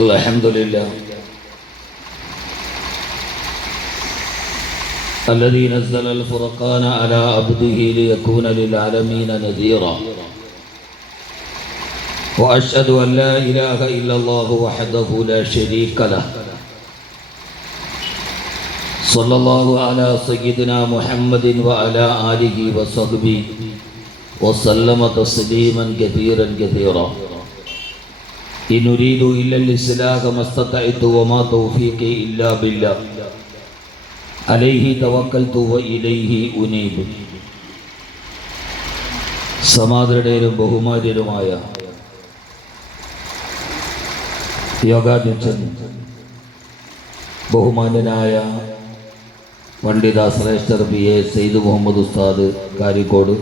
الحمد لله الذي نزل الفرقان على عبده ليكون للعالمين نذيرا وأشهد أن لا إله إلا الله وحده لا شريك له صلى الله على سيدنا محمد وعلى آله وصحبه وسلم تسليما كثيرا كثيرا إن أريد إلا الإصلاح ما استطعت وما توفيقي إلا بالله عليه توكلت وإليه أنيب സമാദരണീയരും ബഹുമാന്യരുമായ യോഗാധ്യക്ഷൻ ബഹുമാന്യനായ പണ്ഡിത ശ്രേഷ്ഠർ PA സെയ്ദ് മുഹമ്മദ് ഉസ്താദ് കാരിക്കോട്,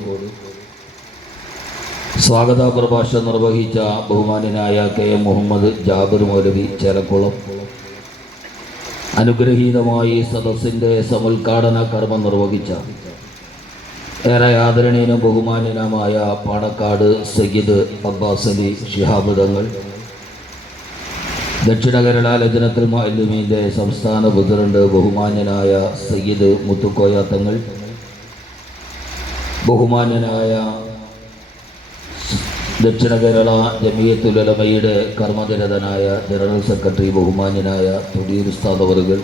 സ്വാഗത പ്രഭാഷണം നിർവഹിച്ച ബഹുമാന്യനായ KM മുഹമ്മദ് ജാബിർ മൗലവി ചേലക്കുളം, അനുഗ്രഹീതമായി സദസ്സിൻ്റെ സമുദ്ഘാടന കർമ്മം നിർവഹിച്ച ഏറെ ആദരണീയനും ബഹുമാന്യനുമായ പാണക്കാട് സയ്യിദ് അബ്ബാസ് അലി ശിഹാബ് തങ്ങൾ, ദക്ഷിണ കേരള ലജ്നത്തുൽ മുഅല്ലിമീൻ്റെ സംസ്ഥാന പ്രസിഡന്റ് ബഹുമാന്യനായ സയ്യിദ് മുത്തുക്കോയ തങ്ങൾ, ബഹുമാന്യനായ ദക്ഷിണ കേരള ജമിയത്തുൽ ഉലമയുടെ കർമ്മനിരതനായ ജനറൽ സെക്രട്ടറി ബഹുമാന്യനായ തുടിയൂർ ഉസ്താദ് അവറുകൾ,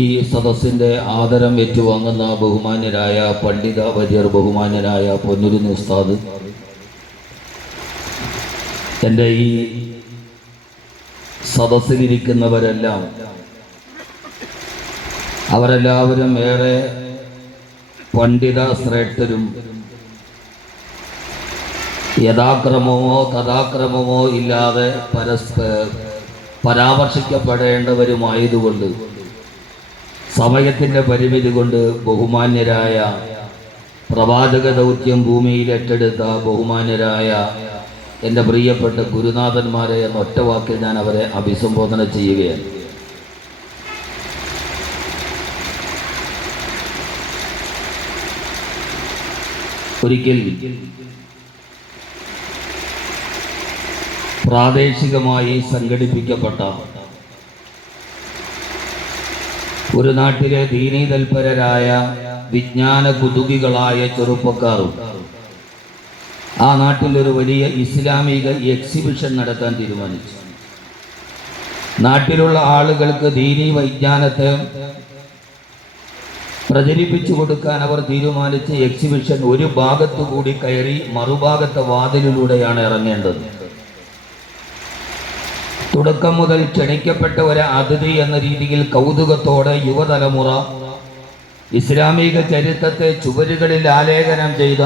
ഈ സദസ്സിൻ്റെ ആദരം ഏറ്റുവാങ്ങുന്ന ബഹുമാന്യരായ പണ്ഡിത വര്യർ ബഹുമാന്യനായ പൊന്നുരുന്ന് ഉസ്താദ്, എൻ്റെ ഈ സദസ്സിലിരിക്കുന്നവരെല്ലാം അവരെല്ലാവരും ഏറെ പണ്ഡിത ശ്രേഷ്ഠരും യഥാക്രമമോ കഥാക്രമമോ ഇല്ലാതെ പരാമർശിക്കപ്പെടേണ്ടവരുമായതുകൊണ്ട് സമയത്തിൻ്റെ പരിമിതി കൊണ്ട് ബഹുമാന്യരായ പ്രവാചക ദൗത്യം ഭൂമിയിൽ ഏറ്റെടുത്ത ബഹുമാന്യരായ എൻ്റെ പ്രിയപ്പെട്ട ഗുരുനാഥന്മാരെ എന്ന ഒറ്റ വാക്കിൽ ഞാൻ അവരെ അഭിസംബോധന ചെയ്യുകയാണ്. ഒരിക്കൽ പ്രാദേശികമായി സംഘടിപ്പിക്കപ്പെട്ട ഒരു നാട്ടിലെ ദീനീ തൽപരരായ വിജ്ഞാന കുതുകികളായ ചെറുപ്പക്കാരും ആ നാട്ടിലൊരു വലിയ ഇസ്ലാമിക എക്സിബിഷൻ നടത്താൻ തീരുമാനിച്ചു. നാട്ടിലുള്ള ആളുകൾക്ക് ദീനീ വിജ്ഞാനത്തെ പ്രചരിപ്പിച്ചു കൊടുക്കാൻ അവർ തീരുമാനിച്ച എക്സിബിഷൻ ഒരു ഭാഗത്തു കൂടി കയറി മറുഭാഗത്തെ വാതിലിലൂടെയാണ് ഇറങ്ങേണ്ടത്. തുടക്കം മുതൽ ക്ഷണിക്കപ്പെട്ട ഒരു അതിഥി എന്ന രീതിയിൽ കൗതുകത്തോടെ യുവതലമുറ ഇസ്ലാമിക ചരിത്രത്തെ ചുവരുകളിൽ ആലേഖനം ചെയ്ത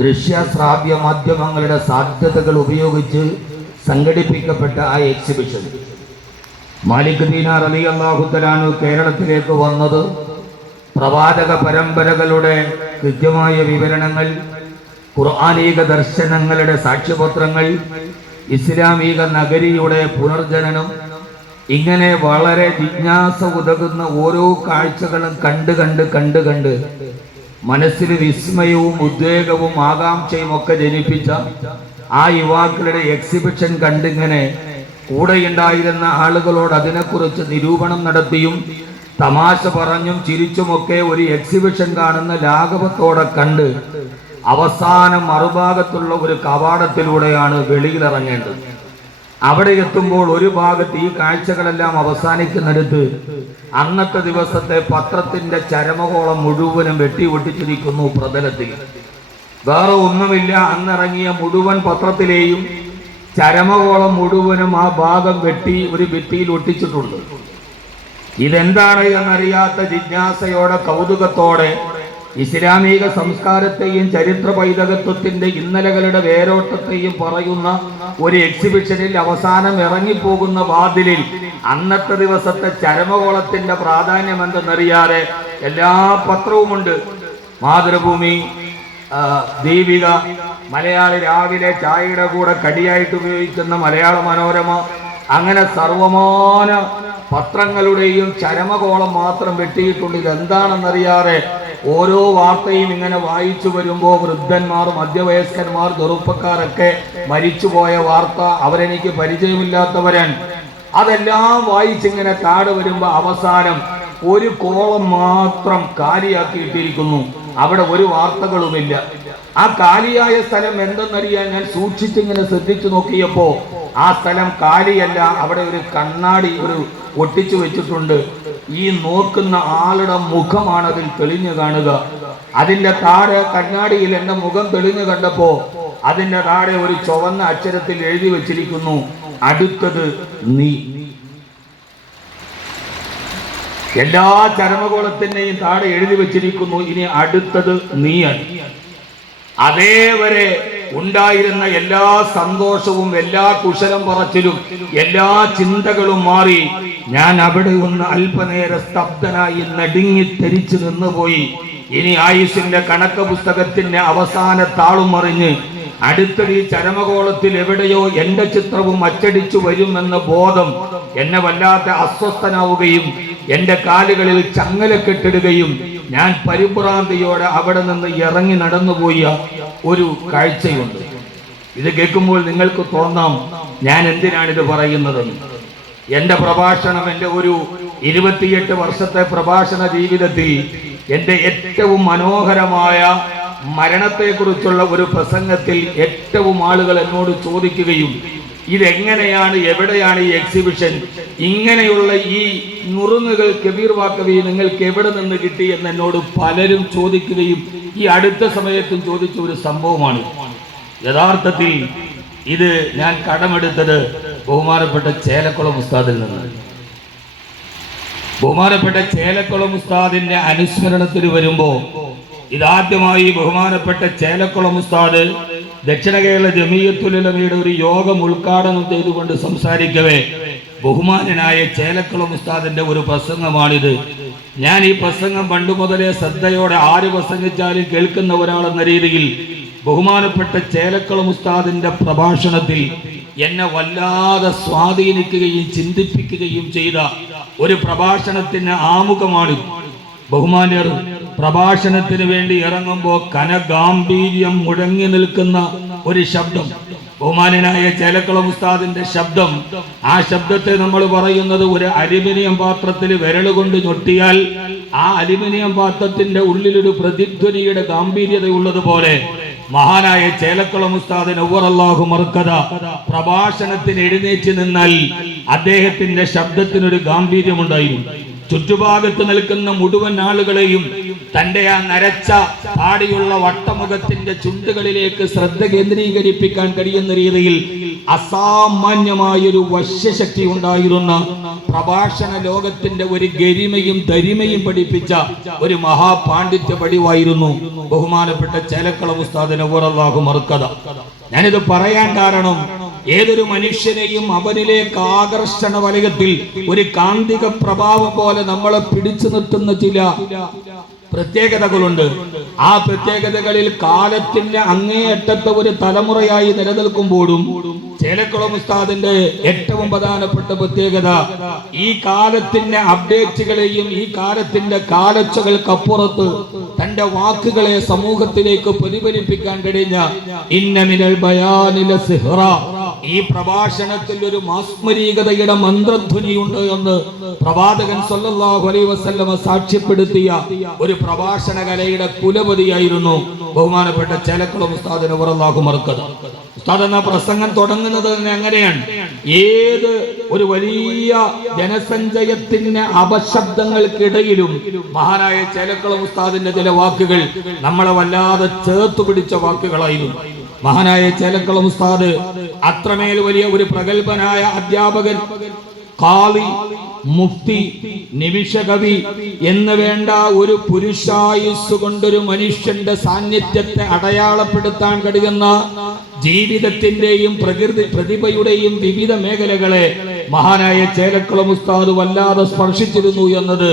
ദൃശ്യശ്രാവ്യ മാധ്യമങ്ങളുടെ സാധ്യതകൾ ഉപയോഗിച്ച് സംഘടിപ്പിക്കപ്പെട്ട ആ എക്സിബിഷൻ മാലിക് ദീനാർ റളിയല്ലാഹു തആല അൻഹു കേരളത്തിലേക്ക് വന്നത് പ്രവാചക പരമ്പരകളുടെ കൃത്യമായ വിവരണങ്ങൾ, ഖുർആനീക ദർശനങ്ങളുടെ സാക്ഷ്യപത്രങ്ങൾ, ഇസ്ലാമിക നഗരിയുടെ പുനർജനനം, ഇങ്ങനെ വളരെ ജിജ്ഞാസ ഉതകുന്ന ഓരോ കാഴ്ചകളും കണ്ട് മനസ്സിൽ വിസ്മയവും ഉദ്വേഗവും ആകാംക്ഷയും ഒക്കെ ജനിപ്പിച്ച ആ യുവാക്കളുടെ എക്സിബിഷൻ കണ്ടിങ്ങനെ കൂടെയുണ്ടായിരുന്ന ആളുകളോട് അതിനെക്കുറിച്ച് നിരൂപണം നടത്തിയും തമാശ പറഞ്ഞും ചിരിച്ചുമൊക്കെ ഒരു എക്സിബിഷൻ കാണുന്ന ലാഘവത്തോടെ കണ്ട് അവസാനം മറുഭാഗത്തുള്ള ഒരു കവാടത്തിലൂടെയാണ് വെളിയിലിറങ്ങേണ്ടത്. അവിടെ എത്തുമ്പോൾ ഒരു ഭാഗത്ത് ഈ കാഴ്ചകളെല്ലാം അവസാനിക്കുന്നിടത്ത് അന്നത്തെ ദിവസത്തെ പത്രത്തിന്റെ ചരമകോളം മുഴുവനും വെട്ടി ഒട്ടിച്ചിരിക്കുന്നു പ്രതലത്തിൽ. വേറെ ഒന്നുമില്ല, അന്നിറങ്ങിയ മുഴുവൻ പത്രത്തിലെയും ചരമകോളം മുഴുവനും ആ ഭാഗം വെട്ടി ഒരു ഭിത്തിയിൽ ഒട്ടിച്ചിട്ടുണ്ട്. ഇതെന്താണ് എന്നറിയാത്ത ജിജ്ഞാസയോടെ കൗതുകത്തോടെ ഇസ്ലാമിക സംസ്കാരത്തെയും ചരിത്ര പൈതൃകത്വത്തിന്റെ ഇന്നലകളുടെ വേരോട്ടത്തെയും പറയുന്ന ഒരു എക്സിബിഷനിൽ അവസാനം ഇറങ്ങിപ്പോകുന്ന വാതിലിൽ അന്നത്തെ ദിവസത്തെ ചരമകോളത്തിന്റെ പ്രാധാന്യം എന്തെന്നറിയാതെ എല്ലാ പത്രവുമുണ്ട്. മാതൃഭൂമി, ദീപിക, മലയാളി രാവിലെ ചായയുടെ കൂടെ കടിയായിട്ട് ഉപയോഗിക്കുന്ന മലയാള മനോരമ, അങ്ങനെ സർവമാന പത്രങ്ങളുടെയും ചരമകോളം മാത്രം വെട്ടിയിട്ടുണ്ട്. ഇതെന്താണെന്നറിയാതെ ഓരോ വാർത്തയും ഇങ്ങനെ വായിച്ചു വരുമ്പോൾ വൃദ്ധന്മാർ, മധ്യവയസ്കന്മാർ, ചെറുപ്പക്കാരൊക്കെ മരിച്ചുപോയ വാർത്ത, അവരെനിക്ക് പരിചയമില്ലാത്തവരാണ്. അതെല്ലാം വായിച്ചിങ്ങനെ താഴെ വരുമ്പോൾ അവസാനം ഒരു കോളം മാത്രം കാലിയാക്കിയിട്ടിരിക്കുന്നു. അവിടെ ഒരു വാർത്തകളുമില്ല. ആ കാലിയായ സ്ഥലം എന്തെന്നറിയാൻ ഞാൻ സൂക്ഷിച്ചിങ്ങനെ ശ്രദ്ധിച്ചു നോക്കിയപ്പോ ആ സ്ഥലം കാലിയല്ല, അവിടെ ഒരു കണ്ണാടി ഒട്ടിച്ചു വെച്ചിട്ടുണ്ട്. ഈ നോക്കുന്ന ആളുടെ മുഖമാണ് അതിൽ തെളിഞ്ഞു കാണുക. അതിന്റെ താഴെ കണ്ണാടിയിൽ എന്റെ മുഖം തെളിഞ്ഞു കണ്ടപ്പോ അതിന്റെ താഴെ ഒരു ചുവന്ന അക്ഷരത്തിൽ എഴുതി വെച്ചിരിക്കുന്നു, അടുത്തത് നീ. എല്ലാ ചരമകോളത്തിന്റെയും താഴെ എഴുതി വെച്ചിരിക്കുന്നു, ഇനി അടുത്തത് നീയാണ്. അതേവരെ ഉണ്ടായിരുന്ന എല്ലാ സന്തോഷവും, എല്ലാ കുശലം പറച്ചിലും, എല്ലാ ചിന്തകളും മാറി ഞാൻ അവിടെ ഒന്ന് അല്പനേരം സ്തബ്ധനായി നടുങ്ങിത്തെരിച്ചു നിന്നുപോയി. ഇനി ആയുസിന്റെ കണക്ക് പുസ്തകത്തിന്റെ അവസാന താളും മറിഞ്ഞ് അടുത്തൊരു ചരമകോളത്തിൽ എവിടെയോ എന്റെ ചിത്രവും അച്ചടിച്ചു വരുമെന്ന ബോധം എന്നെ വല്ലാത്ത അസ്വസ്ഥനാവുകയും എന്റെ കാലുകളിൽ ചങ്ങലക്കെട്ടിടുകയും ഞാൻ പരിഭ്രാന്തിയോടെ അവിടെ നിന്ന് ഇറങ്ങി നടന്നുപോയ ഒരു കാഴ്ചയുണ്ട്. ഇത് കേൾക്കുമ്പോൾ നിങ്ങൾക്ക് തോന്നാം ഞാൻ എന്തിനാണിത് പറയുന്നതെന്ന്. എന്റെ പ്രഭാഷണം, എൻ്റെ ഒരു 28 വർഷത്തെ പ്രഭാഷണ ജീവിതത്തിൽ എൻ്റെ ഏറ്റവും മനോഹരമായ മരണത്തെക്കുറിച്ചുള്ള ഒരു പ്രസംഗത്തിൽ ഏറ്റവും ആളുകൾ എന്നോട് ചോദിക്കുകയും ഇതെങ്ങനെയാണ്, എവിടെയാണ് ഈ എക്സിബിഷൻ, ഇങ്ങനെയുള്ള ഈ നുറുങ്ങുകൾ കബീർ വാക്കവി നിങ്ങൾക്ക് എവിടെ നിന്ന് കിട്ടി എന്ന് എന്നോട് പലരും ചോദിക്കുകയും ഈ അടുത്ത സമയത്തും ചോദിച്ച ഒരു സംഭവമാണ്. യഥാർത്ഥത്തിൽ ഇത് ഞാൻ കടമെടുത്തത് ബഹുമാനപ്പെട്ട ചേലക്കുളം ഉസ്താദിൽ നിന്ന്. ബഹുമാനപ്പെട്ട ചേലക്കുളം ഉസ്താദിന്റെ അനുസ്മരണത്തിന് വരുമ്പോൾ ഇതാദ്യമായി ബഹുമാനപ്പെട്ട ചേലക്കുളം ഉസ്താദ് ദക്ഷിണ കേരള ജമീയത്തുൽ ഉലമയുടെ ഒരു യോഗം ഉദ്ഘാടനം ചെയ്തുകൊണ്ട് സംസാരിക്കവേ ബഹുമാനനായ ചേലക്കുളം ഉസ്താദിന്റെ ഒരു പ്രസംഗമാണിത്. ഞാൻ ഈ പ്രസംഗം പണ്ടു മുതലേ ശ്രദ്ധയോടെ ആര് പ്രസംഗിച്ചാലും കേൾക്കുന്ന ഒരാളെന്ന രീതിയിൽ ബഹുമാനപ്പെട്ട ചേലക്കുളം ഉസ്താദിന്റെ പ്രഭാഷണത്തിൽ എന്നെ വല്ലാതെ സ്വാധീനിക്കുകയും ചിന്തിപ്പിക്കുകയും ചെയ്ത ഒരു പ്രഭാഷണത്തിന് ആമുഖമാണ്. ബഹുമാന്യർ പ്രഭാഷണത്തിന് വേണ്ടി ഇറങ്ങുമ്പോൾ കനഗാംഭീര്യം മുഴങ്ങി നിൽക്കുന്ന ഒരു ശബ്ദം, ബഹുമാനനായ ചേലക്കുളം ഉസ്താദിന്റെ ശബ്ദം. ആ ശബ്ദത്തെ നമ്മൾ പറയുന്നത് ഒരു അലുമിനിയം പാത്രത്തിൽ വിരലുകൊണ്ട് ഞൊട്ടിയാൽ ആ അലുമിനിയം പാത്രത്തിന്റെ ഉള്ളിലൊരു പ്രതിധ്വനിയുടെ ഗാംഭീര്യത ഉള്ളതുപോലെ മഹാനായ ചേലക്കുളം ഉസ്താദിന് ഉവ്വറല്ലാഹു മർക്കദ പ്രഭാഷണത്തിന് എഴുന്നേറ്റ് നിന്നാൽ അദ്ദേഹത്തിന്റെ ശബ്ദത്തിനൊരു ഗാംഭീര്യമുണ്ടായിരുന്നു. ചുറ്റുഭാഗത്ത് നിൽക്കുന്ന മുഴുവൻ ആളുകളെയും തന്റെ ആ നരച്ച താടിയുള്ള വട്ടമുഖത്തിന്റെ ചുണ്ടുകളിലേക്ക് ശ്രദ്ധ കേന്ദ്രീകരിപ്പിക്കാൻ കഴിയുന്ന രീതിയിൽ അസാമാന്യമായൊരു വശ്യശക്തി ഉണ്ടായിരുന്ന പ്രഭാഷണ ലോകത്തിന്റെ ഒരു ഗരിമയും ധരിമയും പഠിപ്പിച്ച ഒരു മഹാപാണ്ഡിത്യ പടിവായിരുന്നു ബഹുമാനപ്പെട്ട ചേലക്കുളം ഉസ്താദിന് ഉവ്വറല്ലാഹു മർക്കദ. ഞാനിത് പറയാൻ കാരണം ഏതൊരു മനുഷ്യനെയും അവനിലേക്ക് ആകർഷണ വലയത്തിൽ ഒരു കാന്തിക പ്രഭാവം പോലെ നമ്മളെ പിടിച്ചു നിർത്തുന്ന ചില പ്രത്യേകതകളുണ്ട്. ആ പ്രത്യേകതകളിൽ കാലത്തിന്റെ അങ്ങേയറ്റത്തെ ഒരു തലമുറയായി നിലനിൽക്കുമ്പോഴും ചേലക്കുളം ഉസ്താദിന്റെ ഏറ്റവും പ്രധാനപ്പെട്ട പ്രത്യേകത ഈ കാലത്തിന്റെ അപ്ഡേറ്റുകളെയും ഈ കാലത്തിന്റെ കാലച്ചകൾക്കപ്പുറത്ത് തന്റെ വാക്കുകളെ സമൂഹത്തിലേക്ക് പ്രതിഫലിപ്പിക്കാൻ കഴിഞ്ഞ ഇന്നമിനൽ ബയാനില സിഹ്റ, ഈ പ്രഭാഷണത്തിൽ ഒരു മാസ്മരീകതയുടെ മന്ത്രധ്വനിയുണ്ട് എന്ന് പ്രവാചകൻ സല്ലല്ലാഹു അലൈഹി വസല്ലമ സാക്ഷ്യപ്പെടുത്തിയ ഒരു പ്രഭാഷണ കലയുടെ കുലപതിയായിരുന്നു ബഹുമാനപ്പെട്ട ചേലക്കുളം ഉസ്താദിന് ഉവ്വറല്ലാഹു മർക്കദ. ഉസ്താദ് എന്ന പ്രസംഗം തുടങ്ങുന്നത് തന്നെ അങ്ങനെയാണ്. ഏത് ഒരു വലിയ ജനസഞ്ചയത്തിന് അപശബ്ദങ്ങൾക്കിടയിലും മഹാനായ ചേലക്കുളം ഉസ്താദിന്റെ ചില വാക്കുകൾ നമ്മളെ വല്ലാതെ ചേർത്തു പിടിച്ച വാക്കുകളായിരുന്നു. മഹാനായ ചേലക്കുളം ഉസ്താദ് അത്രമേൽ വലിയ ഒരു പ്രഗത്ഭനായ അധ്യാപകൻ, ഖാളി, മുഫ്തി, നിമിഷകവി എന്ന് വേണ്ട ഒരു പുരുഷായുസ് കൊണ്ടൊരു മനുഷ്യന്റെ സാന്നിധ്യത്തെ അടയാളപ്പെടുത്താൻ കഴിയുന്ന ജീവിതത്തിന്റെയും പ്രകൃതി പ്രതിഭയുടെയും വിവിധ മേഖലകളെ മഹാനായ ചേലക്കുളം ഉസ്താദ് വല്ലാതെ സ്പർശിച്ചിരുന്നു എന്നത്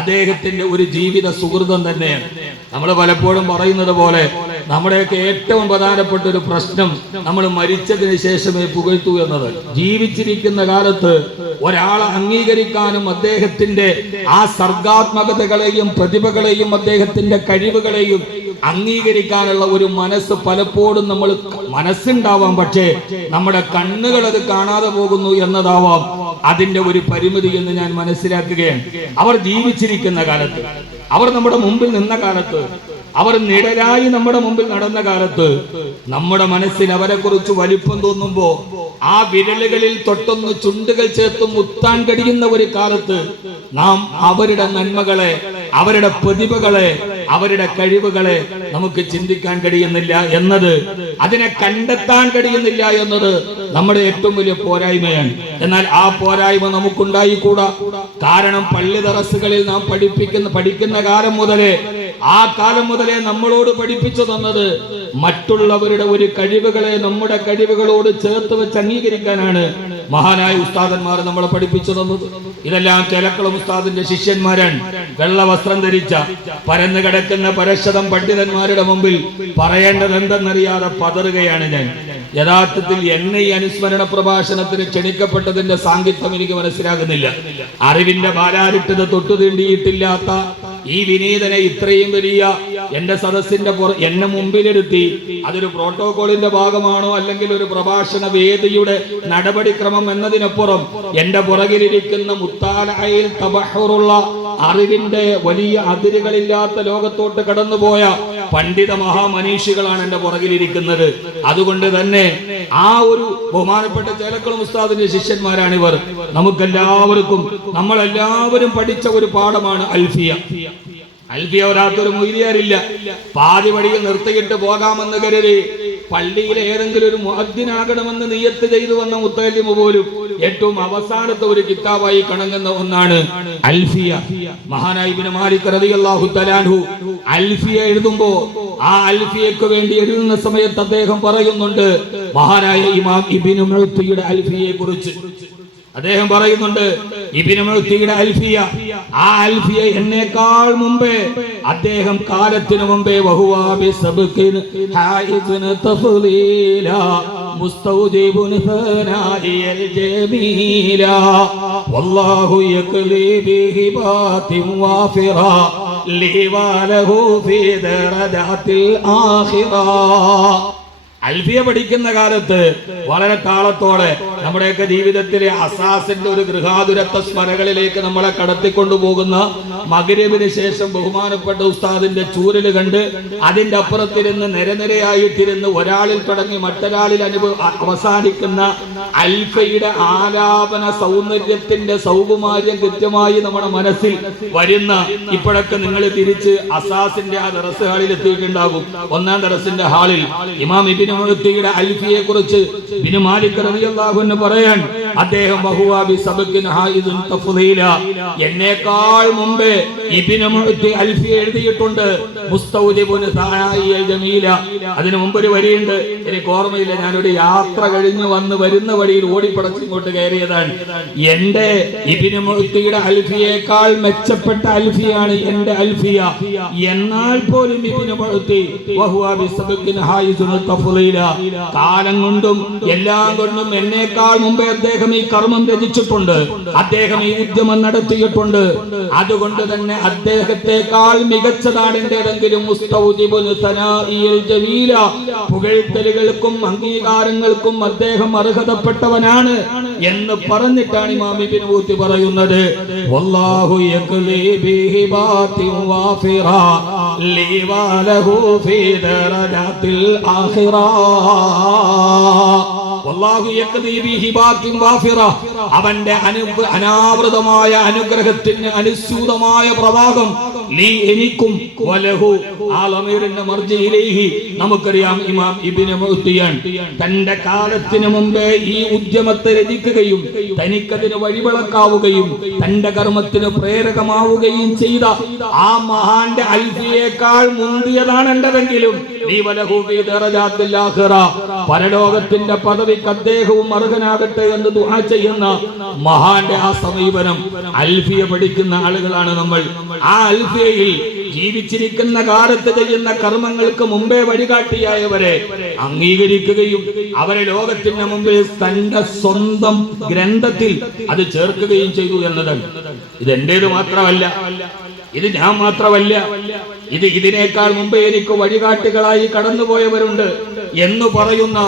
അദ്ദേഹത്തിന്റെ ഒരു ജീവിത സുഹൃതം തന്നെയാണ്. നമ്മൾ പലപ്പോഴും പറയുന്നത് പോലെ നമ്മുടെയൊക്കെ ഏറ്റവും പ്രധാനപ്പെട്ട ഒരു പ്രശ്നം നമ്മൾ മരിച്ചതിന് ശേഷമേ പുകഴ്ത്തൂ എന്നത്. ജീവിച്ചിരിക്കുന്ന കാലത്ത് ഒരാളെ അംഗീകരിക്കാനും അദ്ദേഹത്തിന്റെ ആ സർഗാത്മകതകളെയും പ്രതിഭകളെയും അദ്ദേഹത്തിന്റെ കഴിവുകളെയും അംഗീകരിക്കാനുള്ള ഒരു മനസ്സ് പലപ്പോഴും നമ്മൾ മനസ്സുണ്ടാവാം, പക്ഷേ നമ്മുടെ കണ്ണുകൾ അത് കാണാതെ പോകുന്നു എന്നതാവാം അതിന്റെ ഒരു പരിമിതി എന്ന് ഞാൻ മനസ്സിലാക്കുകയാണ്. അവർ ജീവിച്ചിരിക്കുന്ന കാലത്ത്, അവർ നമ്മുടെ മുമ്പിൽ നിന്ന കാലത്ത്, അവർ നിഴലായി നമ്മുടെ മുമ്പിൽ നടന്ന കാലത്ത് നമ്മുടെ മനസ്സിൽ അവരെ കുറിച്ച് വലിപ്പം തോന്നുമ്പോ ആ വിരലുകളിൽ തൊട്ടൊന്ന് ചുണ്ടുകൾ ചേർത്ത് മുത്താൻ കഴിയുന്ന ഒരു കാലത്ത് നാം അവരുടെ നന്മകളെ, അവരുടെ പ്രതിഭകളെ, അവരുടെ കഴിവുകളെ നമുക്ക് ചിന്തിക്കാൻ കഴിയുന്നില്ല എന്നത്, അതിനെ കണ്ടെത്താൻ കഴിയുന്നില്ല എന്നത് നമ്മുടെ ഏറ്റവും വലിയ പോരായ്മയാണ്. എന്നാൽ ആ പോരായ്മ നമുക്കുണ്ടായിക്കൂടാ. കാരണം പള്ളി ദറസുകളിൽ നാം പഠിക്കുന്ന കാലം മുതലേ, ആ കാലം മുതലേ നമ്മളോട് പഠിപ്പിച്ചു തന്നത് മറ്റുള്ളവരുടെ ഒരു കഴിവുകളെ നമ്മുടെ കഴിവുകളോട് ചേർത്ത് വെച്ച് അംഗീകരിക്കാനാണ് മഹാനായ ഉസ്താദന്മാർ നമ്മളെ പഠിപ്പിച്ചു തന്നത്. ഇതെല്ലാം ചേലക്കുളം ഉസ്താദിന്റെ ശിഷ്യന്മാരാണ്. വെള്ള വസ്ത്രം ധരിച്ച പരന്നു കിടക്കുന്ന പരശതം പണ്ഡിതന്മാരുടെ മുമ്പിൽ പറയേണ്ടത് എന്തെന്നറിയാതെ പതറുകയാണ് ഞാൻ. യഥാർത്ഥത്തിൽ എന്നെ ഈ അനുസ്മരണ പ്രഭാഷണത്തിന് ക്ഷണിക്കപ്പെട്ടതിന്റെ സാങ്കത്യം എനിക്ക് മനസ്സിലാകുന്നില്ല. അറിവിന്റെ ബാലാരിട്ടത് തൊട്ടു തീണ്ടിയിട്ടില്ലാത്ത ഈ വിനീതനെ ഇത്രയും വലിയ എന്റെ സദസ്സിന്റെ എന്നെ മുമ്പിലിരുത്തി അതൊരു പ്രോട്ടോകോളിന്റെ ഭാഗമാണോ അല്ലെങ്കിൽ ഒരു പ്രഭാഷണ വേദിയുടെ നടപടിക്രമം എന്നതിനപ്പുറം എന്റെ പുറകിലിരിക്കുന്ന മുത്താലയിൽ തബഹുറുള്ള അറിവിന്റെ വലിയ അതിരുകളില്ലാത്ത ലോകത്തോട്ട് കടന്നുപോയ പണ്ഡിത മഹാമനീഷികളാണ് എന്റെ പുറകിലിരിക്കുന്നത്. അതുകൊണ്ട് തന്നെ ആ ഒരു ബഹുമാനപ്പെട്ട ചേലക്കുളം ഉസ്താദിന്റെ ശിഷ്യന്മാരാണിവർ. നമുക്കെല്ലാവർക്കും, നമ്മളെല്ലാവരും പഠിച്ച ഒരു പാഠമാണ് അൽഫിയ. അൽഫിയ ഒരാത്തൊരു മൊയ്ലിയാരില്ല. പാതി വഴിയിൽ നിർത്തിയിട്ട് പോകാമെന്ന് കരുതി പള്ളിയിലെ ഏതെങ്കിലും ഒരു മുഅദ്ദിനാകണമെന്ന് നിയ്യത്ത് ചെയ്തു വന്ന മുത്തല്ലിമ പോലും ഏറ്റവും അവസാനത്തെ ഒരു കിതാബായി കണങ്ങുന്ന ഒന്നാണ് അൽഫിയ. മഹാനായ ഇബ്നു മാലിക് റളിയല്ലാഹു തആല അൻഹു അൽഫിയ എഴുതുമ്പോ ആ അൽഫിയക്ക് വേണ്ടി എഴുതുന്ന സമയത്ത് അദ്ദേഹം പറയുന്നുണ്ട്, മഹാനായ ഇമാം ഇബ്നു മുഅ്തിയുടെ അൽഫിയയെ കുറിച്ച് അദ്ദേഹം പറയുന്നുണ്ട്, ഇബ്നു മുഅ്തിയുടെ അൽഫിയ, ആ അൽഫിയ എന്നേക്കാൾ മുമ്പേ അദ്ദേഹം കാലത്തിനു മുമ്പേ വഹുവാ ബിസബ്ഖിൻ ഹായിസുൻ തഫ്ളീല മുസ്തൗജിബുൻ ഫനാഇൽ ജമീല വല്ലാഹു യഖ്ലി ബിഹിബാതിൻ വാഫിറ ലിവാലഹു ഫീ ദറജാത്തിൽ ആഖിറ. അൽഫിയ പഠിക്കുന്ന കാലത്ത് വളരെ താളത്തോടെ നമ്മുടെയൊക്കെ ജീവിതത്തിലെ അസാസിന്റെ ഒരു ഗൃഹാതുരത്വ സ്മരകളിലേക്ക് നമ്മളെ കടത്തിക്കൊണ്ടുപോകുന്ന മഗ്‌രിബിന് ശേഷം ബഹുമാനപ്പെട്ട ഉസ്താദിന്റെ ചൂരല് കണ്ട് അതിന്റെ അപ്പുറത്തിരുന്ന് നിരനിരയായിട്ടിരുന്ന് ഒരാളിൽ തുടങ്ങി മറ്റൊരാളിൽ അവസാനിക്കുന്ന അൽഫയുടെ ആലാപന സൗന്ദര്യത്തിന്റെ സൗകുമാര്യം കൃത്യമായി നമ്മുടെ മനസ്സിൽ വരുന്ന, ഇപ്പോഴൊക്കെ നിങ്ങൾ തിരിച്ച് അസാസിന്റെ ആ ദറസ് ഹാളിൽ എത്തിയിട്ടുണ്ടാകും. ഒന്നാം ദറസിന്റെ ഹാളിൽ ഇമാം ഇബ്നു മുഅ്തിയുടെ അൽഫിയെ കുറിച്ച് ഇബ്നു മാലിക് റളിയല്ലാഹു അൻഹു പറയാൻ, അദ്ദേഹം വഹുവാ ബിസബ്ഖിൻ ഹായിസുൻ തഫ്ളീല, എന്നേക്കാൾ മുമ്പേ ഇബ്നു മുഅ്തി അൽഫിയ എഴുതിയിട്ടുണ്ട്. മുസ്തൗജിബുൻ ഫനാഇൽ ജമീല, അതിനു മുമ്പ് ഒരു വരിയുണ്ട്, എനിക്ക് ഓർമ്മയില്ല, ഞാനൊരു യാത്ര കഴിഞ്ഞു വന്ന് വരുന്ന വഴിയിൽ ഓടിപ്പടച്ച് ഇങ്ങോട്ട് കയറിയതാണ്. എന്റെ ഇബ്നു മുഅ്തിയുടെ അൽഫിയേക്കാൾ മെച്ചപ്പെട്ട അൽഫിയാണ് എന്റെ അൽഫിയ. എന്നാൽ പോലും ഇബ്നു മുഅ്തി വഹുവാ ബിസബ്ഖിൻ ഹായിസുൻ തഫ്ളീല, കാലം കൊണ്ടും എല്ലാം കൊണ്ടും എന്നേക്കാൾ മുമ്പേ അദ്ദേഹം ഈ കർമ്മം രചിച്ചിട്ടുണ്ട്, അദ്ദേഹം ഈ ഉദ്യമം നടത്തിയിട്ടുണ്ട്. അതുകൊണ്ട് തന്നെ അദ്ദേഹത്തെക്കാൾ മികച്ചതാണ് എന്റേതെങ്കിലും മുസ്തൗജിബുൻ സനാഇൽ ജമീല, പുകഴ്ത്തലുകൾക്കും അംഗീകാരങ്ങൾക്കും അദ്ദേഹം അർഹതപ്പെട്ടവനാണ് എന്ന് പറഞ്ഞിട്ടാണ് ഇമാം ഇബ്നു മുഅ്തി പറയുന്നത്, വല്ലാഹു യഖ്ലി ബിഹിബാതിൻ വാഫിറ ലിവാലഹു ഫീ ദറജാത്തിൽ ആഖിറ. അവന്റെ അനാവൃതമായ അനുഗ്രഹത്തിന് അനുസ്യൂതമായ പ്രവാഹം എനിക്കും നമുക്കറിയാം. ഇമാം ഇബ്നു മുഅ്തിയാൻ തന്റെ കാലത്തിന് മുമ്പേ ഈ ഉദ്യമത്തെ രചിക്കുകയും തനിക്കതിന് വഴിവിളക്കാവുകയും തന്റെ കർമ്മത്തിന് പ്രേരകമാവുകയും ചെയ്ത ആ മഹാന്റെ അൽഫിയേക്കാൾ മുന്തിയതാണ് എന്റെതെങ്കിലും പരലോകത്തിന്റെ പദവിക്ക് അദ്ദേഹവും അർഹനാകട്ടെ എന്ന് ദുആ ചെയ്യുന്ന മഹാന്റെ ആ സമീപനം, അൽഫിയ പഠിക്കുന്ന ആളുകളാണ് നമ്മൾ. ആ അൽഫിയയിൽ ജീവിച്ചിരിക്കുന്ന കാലത്ത് ചെയ്യുന്ന കർമ്മങ്ങൾക്ക് മുമ്പേ വഴികാട്ടിയായവരെ അംഗീകരിക്കുകയും അവരെ ലോകത്തിന് മുമ്പിൽ തന്റെ സ്വന്തം ഗ്രന്ഥത്തിൽ അത് ചേർക്കുകയും ചെയ്തു എന്നതാണ്. ഇത് എന്റേത് മാത്രമല്ല, ഇത് ഞാൻ മാത്രമല്ല, ഇതിനേക്കാൾ മുമ്പേ എനിക്ക് വഴികാട്ടികളായി കടന്നുപോയവരുണ്ട് എന്ന് പറയുന്ന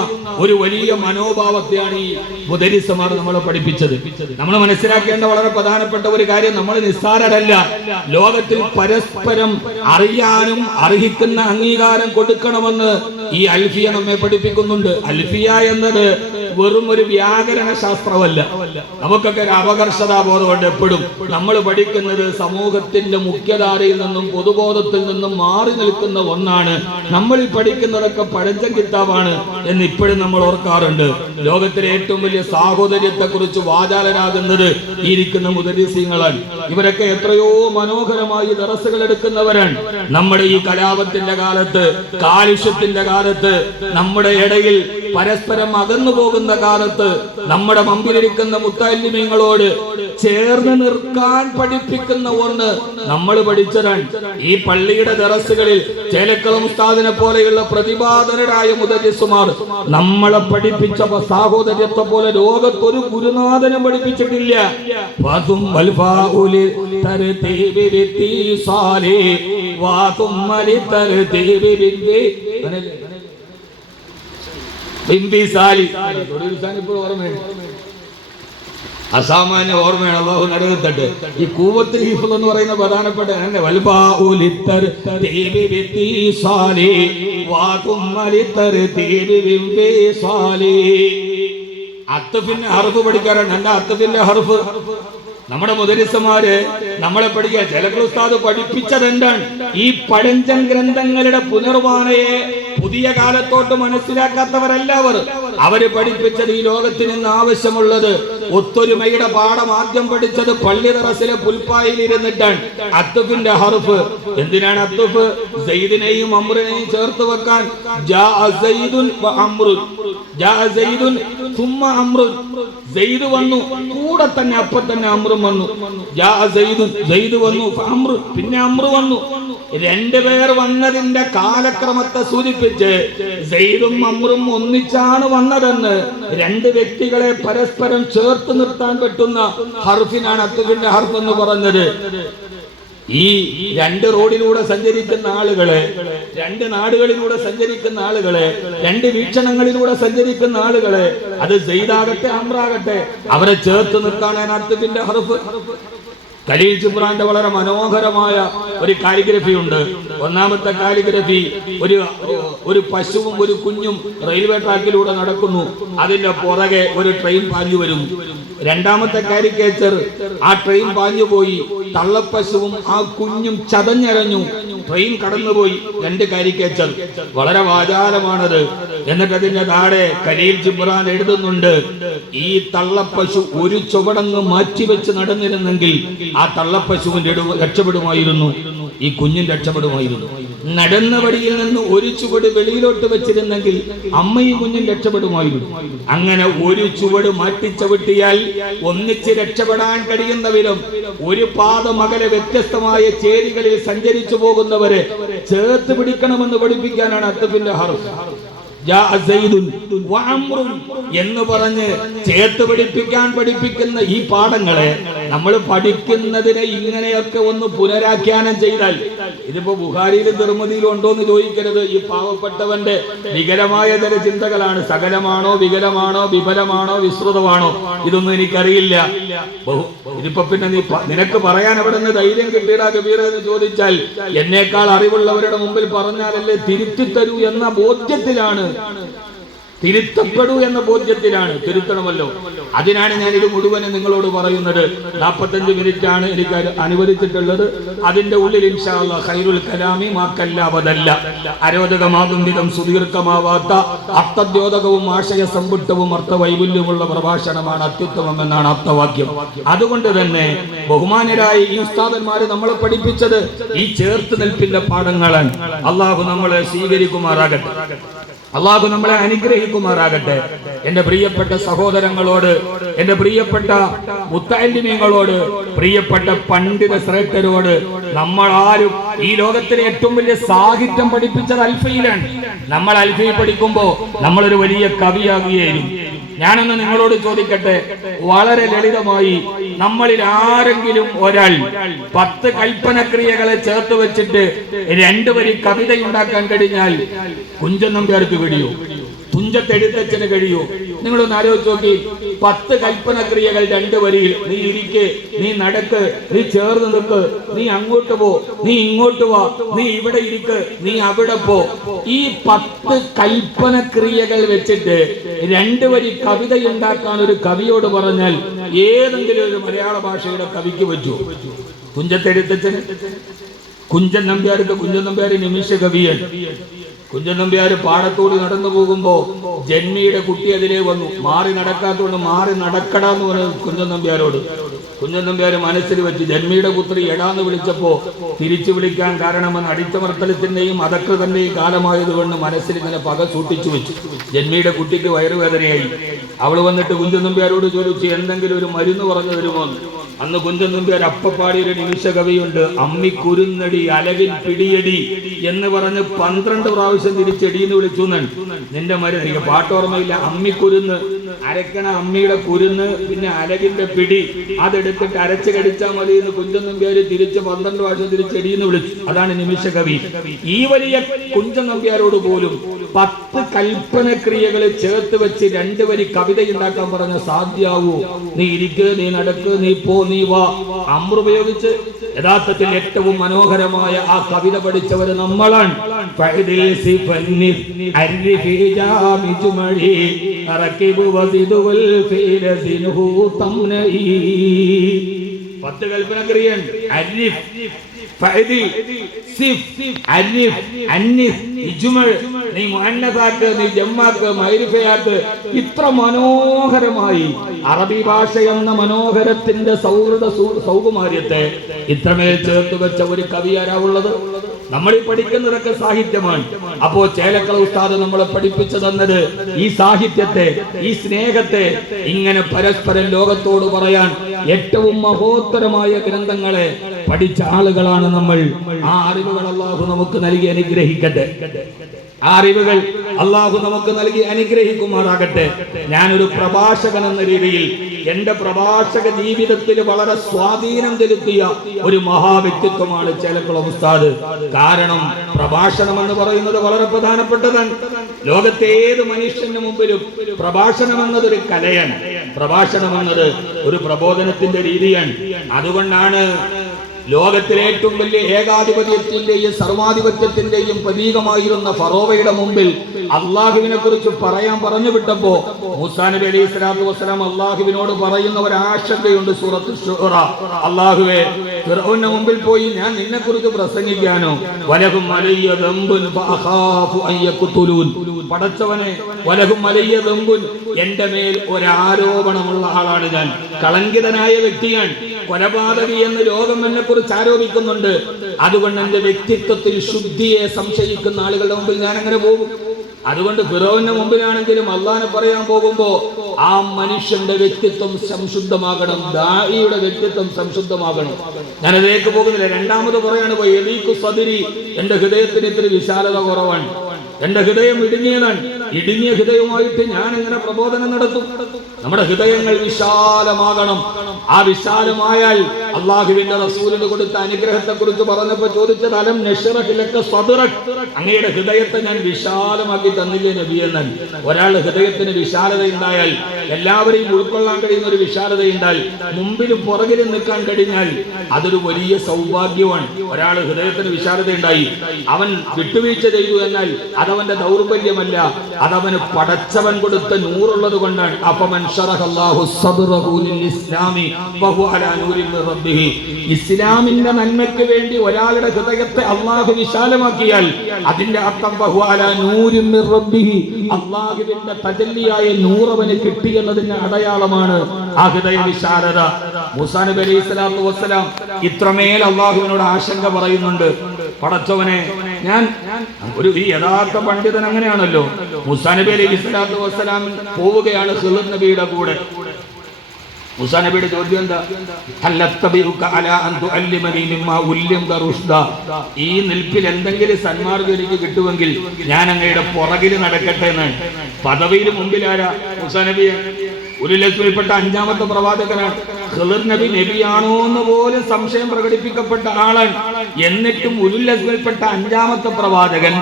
ഒരു വലിയ മനോഭാവത്തെയാണ് ഈ മുദരിസമാർ നമ്മളെ പഠിപ്പിച്ചത്. നമ്മൾ മനസ്സിലാക്കേണ്ട വളരെ പ്രധാനപ്പെട്ട ഒരു കാര്യം, നമ്മൾ നിസ്സാരരല്ല. ലോകത്തിൽ പരസ്പരം അറിയാനും അർഹിക്കുന്ന അംഗീകാരം കൊടുക്കണമെന്ന് ഈ അൽഫിയ നമ്മെ പഠിപ്പിക്കുന്നുണ്ട്. അൽഫിയ എന്നത് വെറും ഒരു വ്യാകരണ ശാസ്ത്രമല്ല. നമുക്കൊക്കെ ഒരു അപകർഷതാബോധമുണ്ട്. എപ്പോഴും നമ്മൾ പഠിക്കുന്നത് സമൂഹത്തിന്റെ മുഖ്യധാരയിൽ നിന്നും പൊതുബോധത്തിൽ നിന്നും മാറി നിൽക്കുന്ന ഒന്നാണ്. നമ്മൾ ഈ പഠിക്കുന്നതൊക്കെ പഴഞ്ചൻ കിതാബാണ് എന്ന് ഇപ്പോഴും നമ്മൾ ഓർക്കാറുണ്ട്. ലോകത്തിലെ ഏറ്റവും വലിയ സാഹോദര്യത്തെ കുറിച്ച് വാചാലരാകുന്നത് ഈ ഇരിക്കുന്ന മുദരിസീങ്ങളാണ്. ഇവരൊക്കെ എത്രയോ മനോഹരമായി ദറസുകൾ എടുക്കുന്നവരാണ്. നമ്മുടെ ഈ കലാപത്തിന്റെ കാലത്ത്, കാലുഷ്യത്തിന്റെ കാലത്ത്, നമ്മുടെ ഇടയിൽ പരസ്പരം അകന്നു പോകുന്ന കാലത്ത് നമ്മുടെ മുമ്പിലിരിക്കുന്ന മുത്തല്ലിമീങ്ങളോട് ചേർന്ന് നിൽക്കാൻ പഠിപ്പിക്കുന്ന ഒന്ന് നമ്മൾ പഠിച്ചതാണ്. ഈ പള്ളിയുടെ ദറസുകളിൽ ചേലക്കളം ഉസ്താദിനെ പോലെയുള്ള പ്രതിഭാധനരായ മുദരിസുമാർ നമ്മളെ പഠിപ്പിച്ച സാഹോദര്യത്തെ പോലെ ലോകത്തൊരു ഗുരുനാഥനും പഠിപ്പിച്ചിട്ടില്ല. അസാമാന്യ ഓർമ്മയാണ്. അല്ലാഹു നരകത്തട്ട്. ഈ കൂവത്ത് ഹിഫ്ള് എന്ന് പറയുന്ന പ്രധാനപ്പെട്ട അത്തഫിന്റെ ഹർഫ് പഠിക്കാറാണ്. എന്താ അത്തഫിന്റെ ഹർഫ്? നമ്മുടെ മുദരിസമാര് നമ്മളെ പഠിക്കുക. ചേലക്കൽ ഉസ്താദ് പഠിപ്പിച്ചത് എന്താണ്? ഈ പഴഞ്ചൻ ഗ്രന്ഥങ്ങളുടെ പുനർവാനയെ പുതിയ കാലത്തോട്ട് മനസ്സിലാക്കാത്തവരല്ലവർ. അവര് പഠിപ്പിച്ചത് ഈ ലോകത്തിന് ഇന്ന് ആവശ്യമുള്ളത് ഒത്തൊരുമയുടെ പാഠം ആദ്യം പഠിച്ചത് പള്ളി ദറസിലെ പുൽപ്പായിൽ ഇരുന്നിട്ടാണ്. അത്തുഫിന്റെ ഹർഫ് എന്തിനാണ്? അത്തുഫ് സയ്യിദിനെയും അമ്രിനെയും ചേർത്ത് വെക്കാൻ. സെയ്ദ് വന്നു, കൂടെ തന്നെ അപ്പൊ തന്നെ അമ്രും വന്നു. സെയ്ദ് വന്നു, പിന്നെ അമ്രു വന്നു. രണ്ടുപേർ വന്നതിന്റെ കാലക്രമത്തെ സൂചിപ്പിച്ച് സെയ്ദും അമ്രും ഒന്നിച്ചാണ് വന്നതെന്ന് രണ്ട് വ്യക്തികളെ പരസ്പരം ചേർത്ത് നിർത്താൻ പറ്റുന്ന ഹർഫിനാണ് അത്തുഫിന്റെ ഹർഫ് എന്ന് പറഞ്ഞത്. ഈ രണ്ട് റോഡിലൂടെ സഞ്ചരിക്കുന്ന ആളുകളെ, രണ്ട് നാടുകളിലൂടെ സഞ്ചരിക്കുന്ന ആളുകളെ, രണ്ട് വീക്ഷണങ്ങളിലൂടെ സഞ്ചരിക്കുന്ന ആളുകളെ, അത് സെയ്ദാകട്ടെ അമ്രാകട്ടെ, അവരെ ചേർത്ത് നിർത്താനാണ് അത്തുഫിന്റെ ഹർഫ്. ഖലീൽ ജിബ്രാന്റെ വളരെ മനോഹരമായ ഒരു കാലിഗ്രഫി ഉണ്ട്. ഒന്നാമത്തെ കാലിഗ്രഫി ഒരു പശുവും ഒരു കുഞ്ഞും റെയിൽവേ ട്രാക്കിലൂടെ നടക്കുന്നു. അതിന്റെ പുറകെ ഒരു ട്രെയിൻ പാഞ്ഞു വരുന്നു. രണ്ടാമത്തെ കാരിക്കേച്ചർ, ആ ട്രെയിൻ പാഞ്ഞുപോയി, തള്ളപ്പശുവും ആ കുഞ്ഞും ചതഞ്ഞരഞ്ഞു, ട്രെയിൻ കടന്നുപോയി. രണ്ട് കാരിക്കേച്ചർ, വളരെ വാചാലമാണത്. എന്നിട്ട് അതിന്റെ താഴെ ഖലീൽ ജിബ്രാൻ എഴുതുന്നുണ്ട്, ഈ തള്ളപ്പശു ഒരു ചുവടങ്ങ് മാറ്റിവെച്ച് നടന്നിരുന്നെങ്കിൽ ആ തള്ളപ്പശുവിന്റെ രക്ഷപ്പെടുമായിരുന്നു, ഈ കുഞ്ഞും രക്ഷപ്പെടുമായിരുന്നു. നടന്ന വഴിയിൽ നിന്ന് ഒരു ചുവട് വെളിയിലോട്ട് വെച്ചിരുന്നെങ്കിൽ അമ്മയും കുഞ്ഞും രക്ഷപ്പെടുമായിരുന്നു. അങ്ങനെ ഒരു ചുവട് മാറ്റിച്ചവിട്ടിയാൽ ഒന്നിച്ച് രക്ഷപ്പെടാൻ കഴിയുന്ന വിധം ഒരു പാദമകലെ വ്യത്യസ്തമായ ചേരികളിൽ സഞ്ചരിച്ചു പോകുന്നവരെ ചേർത്ത് പിടിക്കണമെന്ന് പഠിപ്പിക്കാനാണ് അത്തഫിന്റെ ഹർഫ്. എന്ന് പറഞ്ഞ് ചേർത്ത് പഠിപ്പിക്കാൻ പഠിപ്പിക്കുന്ന ഈ പാഠങ്ങളെ നമ്മൾ പഠിക്കുന്നതിനെ ഇങ്ങനെയൊക്കെ ഒന്ന് പുനരാഖ്യാനം ചെയ്താൽ, ഇതിപ്പോ ബുഖാരിയിലും തിർമിദിയിലും ഉണ്ടോ എന്ന് ചോദിക്കരുത്. ഈ പാവപ്പെട്ടവന്റെ വികലമായ തര ചിന്തകളാണ്. സകലമാണോ, വികലമാണോ, വിഫലമാണോ, വിസ്തൃതമാണോ, ഇതൊന്നും എനിക്കറിയില്ല. ഇതിപ്പോ പിന്നെ നിനക്ക് പറയാൻ എവിടെ നിന്ന് ധൈര്യം കിട്ടിയിടാ കബീർ എന്ന് ചോദിച്ചാൽ, എന്നേക്കാൾ അറിവുള്ളവരുടെ മുമ്പിൽ പറഞ്ഞാലല്ലേ തിരുത്തിത്തരൂ എന്ന ബോധ്യത്തിലാണ്, തിരുത്തപ്പെടൂ എന്ന ബോധ്യത്തിലാണ്. തിരുത്തണമല്ലോ. അതിനാണ് ഞാൻ ഇത് മുഴുവനും നിങ്ങളോട് പറയുന്നത്. 45 മിനിറ്റാണ് എനിക്ക് അനുവദിച്ചിട്ടുള്ളത്. അതിന്റെ ഉള്ളിൽ ഇൻഷാ അല്ലാഹ് ഖൈറുൽ കലാമി മാക്കല്ലാവതല്ല, അരോധകമാകും വിധം സുദീർഘമാവാത്ത അർത്ഥദ്യോതകവും ആശയ സമ്പുഷ്ടവും അർത്ഥവൈപുല്യമുള്ള പ്രഭാഷണമാണ് അത്യുത്തമം എന്നാണ് ആപ്തവാക്യം. അതുകൊണ്ട് തന്നെ ബഹുമാന്യരായ ഈ ഉസ്താദന്മാര് നമ്മളെ പഠിപ്പിച്ചത് ഈ ചേർത്ത് നിൽപ്പിന്റെ പാഠങ്ങളാണ്. അള്ളാഹു നമ്മളെ സ്വീകരിക്കുമാറാകട്ടെ. അള്ളാഹു നമ്മളെ അനുഗ്രഹിക്കും. അനുഗ്രഹിക്കുമാറാകട്ടെ. എന്റെ പ്രിയപ്പെട്ട സഹോദരങ്ങളോട്, എന്റെ പ്രിയപ്പെട്ട മുത്തഅല്ലിമീങ്ങളോട്, പ്രിയപ്പെട്ട പണ്ഡിത ശ്രേഷ്ഠരോട്, നമ്മളാരും ഈ ലോകത്തിലെ ഏറ്റവും വലിയ സാഹിത്യം പഠിപ്പിച്ചത് അൽഫയിലാണ്. നമ്മൾ അൽഫയിൽ പഠിക്കുമ്പോ നമ്മളൊരു വലിയ കവിയാകുകയായിരുന്നു. ഞാനൊന്ന് നിങ്ങളോട് ചോദിക്കട്ടെ, വളരെ ലളിതമായി, നമ്മളിൽ ആരെങ്കിലും ഒരാൾ 10 കൽപ്പനക്രിയകളെ ചേർത്ത് വെച്ചിട്ട് 2 വരി കവിതയുണ്ടാക്കാൻ കഴിഞ്ഞാൽ കുഞ്ചൻ നമ്പ്യാർക്ക് കഴിയോ? തുഞ്ചത്തെഴുത്തച്ഛന് കഴിയോ? നിങ്ങളൊന്ന് ആലോചിച്ച് നോക്കി. 10 കൽപ്പനക്രിയകൾ 2 വരിയിൽ. നീ ഇരിക്ക്, നീ നടക്ക്, നീ ചേർന്ന് നിൽക്ക്, നീ അങ്ങോട്ട് പോ, നീ ഇങ്ങോട്ട് വാ, നീ ഇവിടെ ഇരിക്ക്, നീ അവിടെ പോ. ഈ 10 കൽപ്പനക്രിയകൾ വെച്ചിട്ട് 2 വരി കവിതയുണ്ടാക്കാൻ ഒരു കവിയോട് പറഞ്ഞാൽ ഏതെങ്കിലും ഒരു മലയാള ഭാഷയുടെ കവിക്ക് പറ്റുമോ? തുഞ്ചത്തെഴുത്തച്ഛന്, കുഞ്ചൻ നമ്പ്യാർക്ക്, കുഞ്ചൻ നമ്പ്യാർ നിമിഷ കവിയാണ്. കുഞ്ചൻ നമ്പ്യാർ പാടത്തോടി നടന്നു പോകുമ്പോ ജന്മിയുടെ കുട്ടി അതിലേ വന്നു. മാറി നടക്കാത്തതുകൊണ്ട് മാറി നടക്കടാന്ന് പറഞ്ഞു കുഞ്ചൻ നമ്പ്യാരോട്. കുഞ്ചൻ നമ്പ്യാർ മനസ്സിൽ വെച്ച് ജന്മിയുടെ പുത്രി എടാന്ന് വിളിച്ചപ്പോ തിരിച്ചു വിളിക്കാൻ കാരണമെന്ന് അടിച്ചമർത്തലത്തിന്റെയും അധകൃതന്റെയും കാലമായതുകൊണ്ട് മനസ്സിൽ ഇങ്ങനെ പക സൂക്ഷിച്ചു വെച്ചു. ജന്മിയുടെ കുട്ടിക്ക് വയറുവേദനയായി. അവള് വന്നിട്ട് കുഞ്ചൻ നമ്പ്യാരോട് ചോദിച്ചു, എന്തെങ്കിലും ഒരു മരുന്ന് പറഞ്ഞു തരുമോ? അന്ന് കുഞ്ചൻ നമ്പ്യാർ അപ്പപ്പാടിയൊരു നിമിഷ കവിയുണ്ട്. അമ്മിക്കുരുന്നടി അലവിൽ പിടിയടി എന്ന് പറഞ്ഞ് 12 പ്രാവശ്യം തിരിച്ചെടിയെന്ന് വിളിച്ചു. നിന്റെ മരുന്ന്, എനിക്ക് പാട്ടോർമ്മയില്ല. അമ്മിക്കുരുന്ന്, അരക്കണ അമ്മിയുടെ കുരുന്ന്, പിന്നെ അലകിന്റെ പിടി, അതെടുത്തിട്ട് അരച്ച് കടിച്ചാൽ മതി എന്ന് കുഞ്ചൻ നമ്പ്യാര് തിരിച്ച് 12 പ്രാവശ്യം തിരിച്ചെടിയെന്ന് വിളിച്ചു. അതാണ് നിമിഷ കവി. ഈ വലിയ കുഞ്ചൻ നമ്പ്യാരോട് പോലും 10 കൽപ്പനക്രിയകളെ ചേർത്ത് വെച്ച് 2 വരി കവിതയുണ്ടാക്കാൻ പറഞ്ഞ സാധ്യാവൂ? നീ ഇരിക്ക്, നീ നടക്ക്, നീ പോ, നീ വാ. അമ്ര ഉപയോഗിച്ച് യഥാർത്ഥത്തിൽ ഏറ്റവും മനോഹരമായ ആ കവിത പഠിച്ചവര് നമ്മളാണ്. 10 കൽപ്പനക്രിയൻ. നീ മുഅന്നസാക്ക്, നീ ജമ്മാക്ക്, മൈരിഫയാക്ക്. ഇത്ര മനോഹരമായി അറബി ഭാഷ എന്ന മനോഹരത്തിന്റെ സൗകുമാര്യത്തെ ഇത്രമേൽ ചേർത്ത് വെച്ച ഒരു കവിയാരാവുള്ളത്? നമ്മൾ ഈ പഠിക്കുന്നതൊക്കെ സാഹിത്യമാണ്. അപ്പോ ചേലക്കള ഉസ്താദ് നമ്മളെ പഠിപ്പിച്ചു തന്നത് ഈ സാഹിത്യത്തെ, ഈ സ്നേഹത്തെ ഇങ്ങനെ പരസ്പരം ലോകത്തോട് പറയാൻ ഏറ്റവും മഹോത്തരമായ ഗ്രന്ഥങ്ങളെ പഠിച്ച ആളുകളാണ് നമ്മൾ. ആ അറിവുകൾ അല്ലാഹു നമുക്ക് നൽകി അനുഗ്രഹിക്കട്ടെ. ആ അറിവുകൾ അല്ലാഹു നമുക്ക് നൽകി അനുഗ്രഹിക്കുമാറാകട്ടെ. ഞാനൊരു പ്രഭാഷകൻ എന്ന രീതിയിൽ എന്റെ പ്രഭാഷക ജീവിതത്തിൽ വളരെ സ്വാധീനം ചെലുത്തിയ ഒരു മഹാവ്യക്തിത്വമാണ് ചേലക്കുളം ഉസ്താദ്. കാരണം പ്രഭാഷണം എന്ന് പറയുന്നത് വളരെ പ്രധാനപ്പെട്ടതാണ്. ലോകത്തെ ഏത് മനുഷ്യന്റെ മുമ്പിലും പ്രഭാഷണം എന്നതൊരു കലയാണ്. പ്രഭാഷണം എന്നത് ഒരു പ്രബോധനത്തിന്റെ രീതിയാണ്. അതുകൊണ്ടാണ് ലോകത്തിലെ ഏറ്റവും വലിയ ഏകാധിപത്യത്തിന്റെയും സർവാധിപത്യത്തിന്റെയും പ്രതീകമായിരുന്ന ഫറോവയുടെ മുമ്പിൽ അള്ളാഹുവിനെ കുറിച്ച് പറയാൻ പറഞ്ഞു വിട്ടപ്പോ മൂസാ നബി അലൈഹി സ്വലാത്തു വസ്സലാം അള്ളാഹുവിനോട് പറയുന്ന ഒരു ആശങ്കയുണ്ട്. സൂറത്തുൽ ശുറ, അള്ളാഹുവേ, ഫിർഔന്റെ മുമ്പിൽ പോയി ഞാൻ നിന്നെ കുറിച്ച് പ്രസംഗിക്കാനോ? വലഹും അലയ്യ ദംബുൻ ഫഅഖാഫു അൻ യഖ്തുലൂൻ. പടച്ചവനെ, വലഹും അലയ്യ ദംബുൻ, എന്റെ മേൽ ഒരു ആരോപണമുള്ള ആളാണ് ഞാൻ. കളങ്കിതനായ വ്യക്തിയാണ്. കൊലപാതകി എന്ന് ലോകം എന്നെ കുറിച്ച് ആരോപിക്കുന്നുണ്ട്. അതുകൊണ്ട് എന്റെ വ്യക്തിത്വത്തിൽ ശുദ്ധിയെ സംശയിക്കുന്ന ആളുകളുടെ മുമ്പിൽ ഞാൻ അങ്ങനെ പോകും. അതുകൊണ്ട് ഫിറോവിന്റെ മുമ്പിലാണെങ്കിലും അള്ളാഹനെ പറയാൻ പോകുമ്പോ ആ മനുഷ്യന്റെ വ്യക്തിത്വം സംശുദ്ധമാകണം, ദാഇയുടെ വ്യക്തിത്വം സംശുദ്ധമാകണം. ഞാൻ അതിലേക്ക് പോകുന്നില്ല. രണ്ടാമത് പറയാണ്, എന്റെ ഹൃദയത്തിന് ഇത്തിരി വിശാലത കുറവാണ്. എന്റെ ഹൃദയം ഇടുങ്ങിയതാണ്. ഇടുങ്ങിയ ഹൃദയവുമായിട്ട് ഞാൻ എങ്ങനെ പ്രബോധനം നടത്തും? നമ്മുടെ ഹൃദയങ്ങൾ വിശാലമാകണം. ആ വിശാലമായാൽ അള്ളാഹുവിന്റെ റസൂലിന് കൊടുത്ത അനുഗ്രഹത്തെ കുറിച്ച് പറഞ്ഞപ്പോ ചോദിച്ചത്, അലം നശ്റഹ് ലക സദ്റക്, അങ്ങയുടെ ഹൃദയത്തെ ഞാൻ വിശാലമാക്കി തന്നില്ലേ നബി എന്നാണ്. ഒരാളുടെ ഹൃദയത്തിന് വിശാലത ഉണ്ടായാൽ, എല്ലാവരെയും ഉൾക്കൊള്ളാൻ കഴിയുന്ന ഒരു വിശാലത ഉണ്ടാൽ, മുമ്പിലും പുറകിലും നിൽക്കാൻ കഴിഞ്ഞാൽ അതൊരു വലിയ സൗഭാഗ്യമാണ്. ഒരാൾ ഹൃദയത്തിന് വിശാലത ഉണ്ടായി, അവൻ വിട്ടുവീഴ്ച ചെയ്തു എന്നാൽ അതവന്റെ ദൗർബല്യമല്ല, അതവന് പടച്ചവൻ കൊടുത്ത നൂറുള്ളത് കൊണ്ടാണ്. അഫമൻ ശറഹല്ലാഹു സദ്റഹു ലിൽ ഇസ്ലാമി വഹുവ അലാ നൂരിൻ മിർ റബ്ബിഹി. ഇസ്ലാമിന്റെ നന്മയ്ക്ക് വേണ്ടി ഒരാളുടെ ഹൃദയത്തെ അല്ലാഹു വിശാലമാക്കിയാൽ അതിന്റെ അർത്ഥം വഹുവ അലാ നൂരിൻ മിർ റബ്ബിഹി, അല്ലാഹുവിന്റെ തജല്ലിയായ നൂർ അവന് കിട്ടിയെന്നതിന്റെ അടയാളമാണ് ആ ഹൃദയ വിശാലത. മൂസാ നബി അലൈഹി സ്വലാത്തു വസ്സലാം ഇത്രമേൽ അല്ലാഹുവിനോട് ആശങ്ക പറയുന്നുണ്ട്. പടച്ചവനെ, ഞാൻ ഈ യഥാർത്ഥ പണ്ഡിതൻ അങ്ങനെയാണല്ലോ. മൂസാ നബി അലൈഹി സ്വലാത്തു വസ്സലാം പോവുകയാണ് ഖിളിർ നബിയുടെ കൂടെ. മൂസാ നബിയുടെ ചോദ്യം എന്താ? ഈ നിൽപ്പിൽ എന്തെങ്കിലും സന്മാർഗ്ഗം എനിക്ക് കിട്ടുമെങ്കിൽ ഞാൻ അങ്ങയുടെ പുറകിൽ നടക്കട്ടെ എന്നാണ്. പദവിയിൽ മുമ്പിലാരാ? മൂസാ നബി. ഉലുൽ അസ്മിൽപ്പെട്ട 5ാമത്തെ പ്രവാചകനാണ്. ഖിളിർ നബി നബിയാണോ എന്ന് പോലും സംശയം പ്രകടിപ്പിക്കപ്പെട്ട ആളാണ്. എന്നിട്ടും ഉലുൽ അസ്മിൽപ്പെട്ട 5ാമത്തെ പ്രവാചകൻ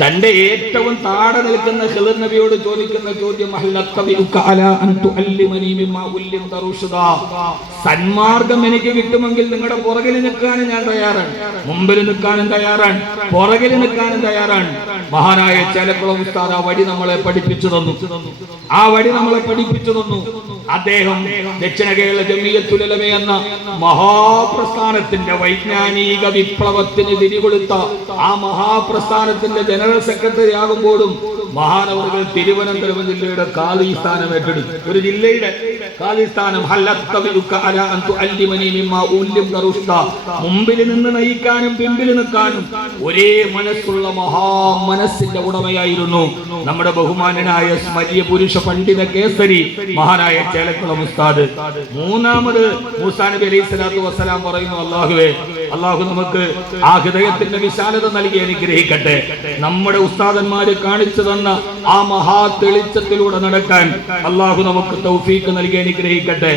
തന്റെ ഏറ്റവും താഴെ നിൽക്കുന്ന ഖിളിർ നബിയോട് ചോദിക്കുന്ന ചോദ്യം, സന്മാർഗം എനിക്ക് കിട്ടുമെങ്കിൽ നിങ്ങളുടെ പുറകിൽ നിൽക്കാനും ഞാൻ തയ്യാറാണ്, മുമ്പിൽ നിൽക്കാനും തയ്യാറാണ്, പുറകിൽ നിൽക്കാനും തയ്യാറാണ്. മഹാനായ ചേലക്കുളം ഉസ്താദ് ആ വഴി നമ്മളെ പഠിപ്പിച്ചു തന്നു. ആ വഴി നമ്മളെ പഠിപ്പിച്ചു തന്നു. അദ്ദേഹം ദക്ഷിണ കേരള ജമിയത്തുൽ ഉലമ എന്ന മഹാപ്രസ്ഥാനത്തിന്റെ വൈജ്ഞാനിക വിപ്ലവത്തിന് തിരികൊളുത്ത ആ മഹാപ്രസ്ഥാനത്തിന്റെ ജനറൽ സെക്രട്ടറി ആകുമ്പോഴും മഹാനവറുകൾ തിരുവനന്തപുരം ജില്ലയുടെ കാലി സ്ഥാനം ഏറ്റെടുത്തു. ഒരു ജില്ലയുടെ കാലി സ്ഥാനം. മുമ്പിൽ നിന്ന് നയിക്കാനും പിമ്പിൽ നിൽക്കാനും ഒരേ മനസ്സുള്ള മനസ്സിന്റെ ഉടമയായിരുന്നു നമ്മുടെ ബഹുമാനനായ സ്മരിയ പുരുഷ പണ്ഡിത കേസരി മഹാനായ ചേലക്കുളം ഉസ്താദ്. മൂന്നാമത് മൂസാ നബി അലൈഹി സ്വലാത്തു വസ്സലാം പറയുന്നു, അല്ലാഹുവേ, അല്ലാഹു നമുക്ക് ആ ഹൃദയത്തിന്റെ വിശാലത നൽകി അനുഗ്രഹിക്കട്ടെ. നമ്മുടെ ഉസ്താദന്മാര് കാണിച്ചു തന്ന ആ മഹാ തെളിച്ചത്തിലൂടെ നടക്കാൻ അല്ലാഹു നമുക്ക് തൗഫീഖ് നൽകി അനുഗ്രഹിക്കട്ടെ.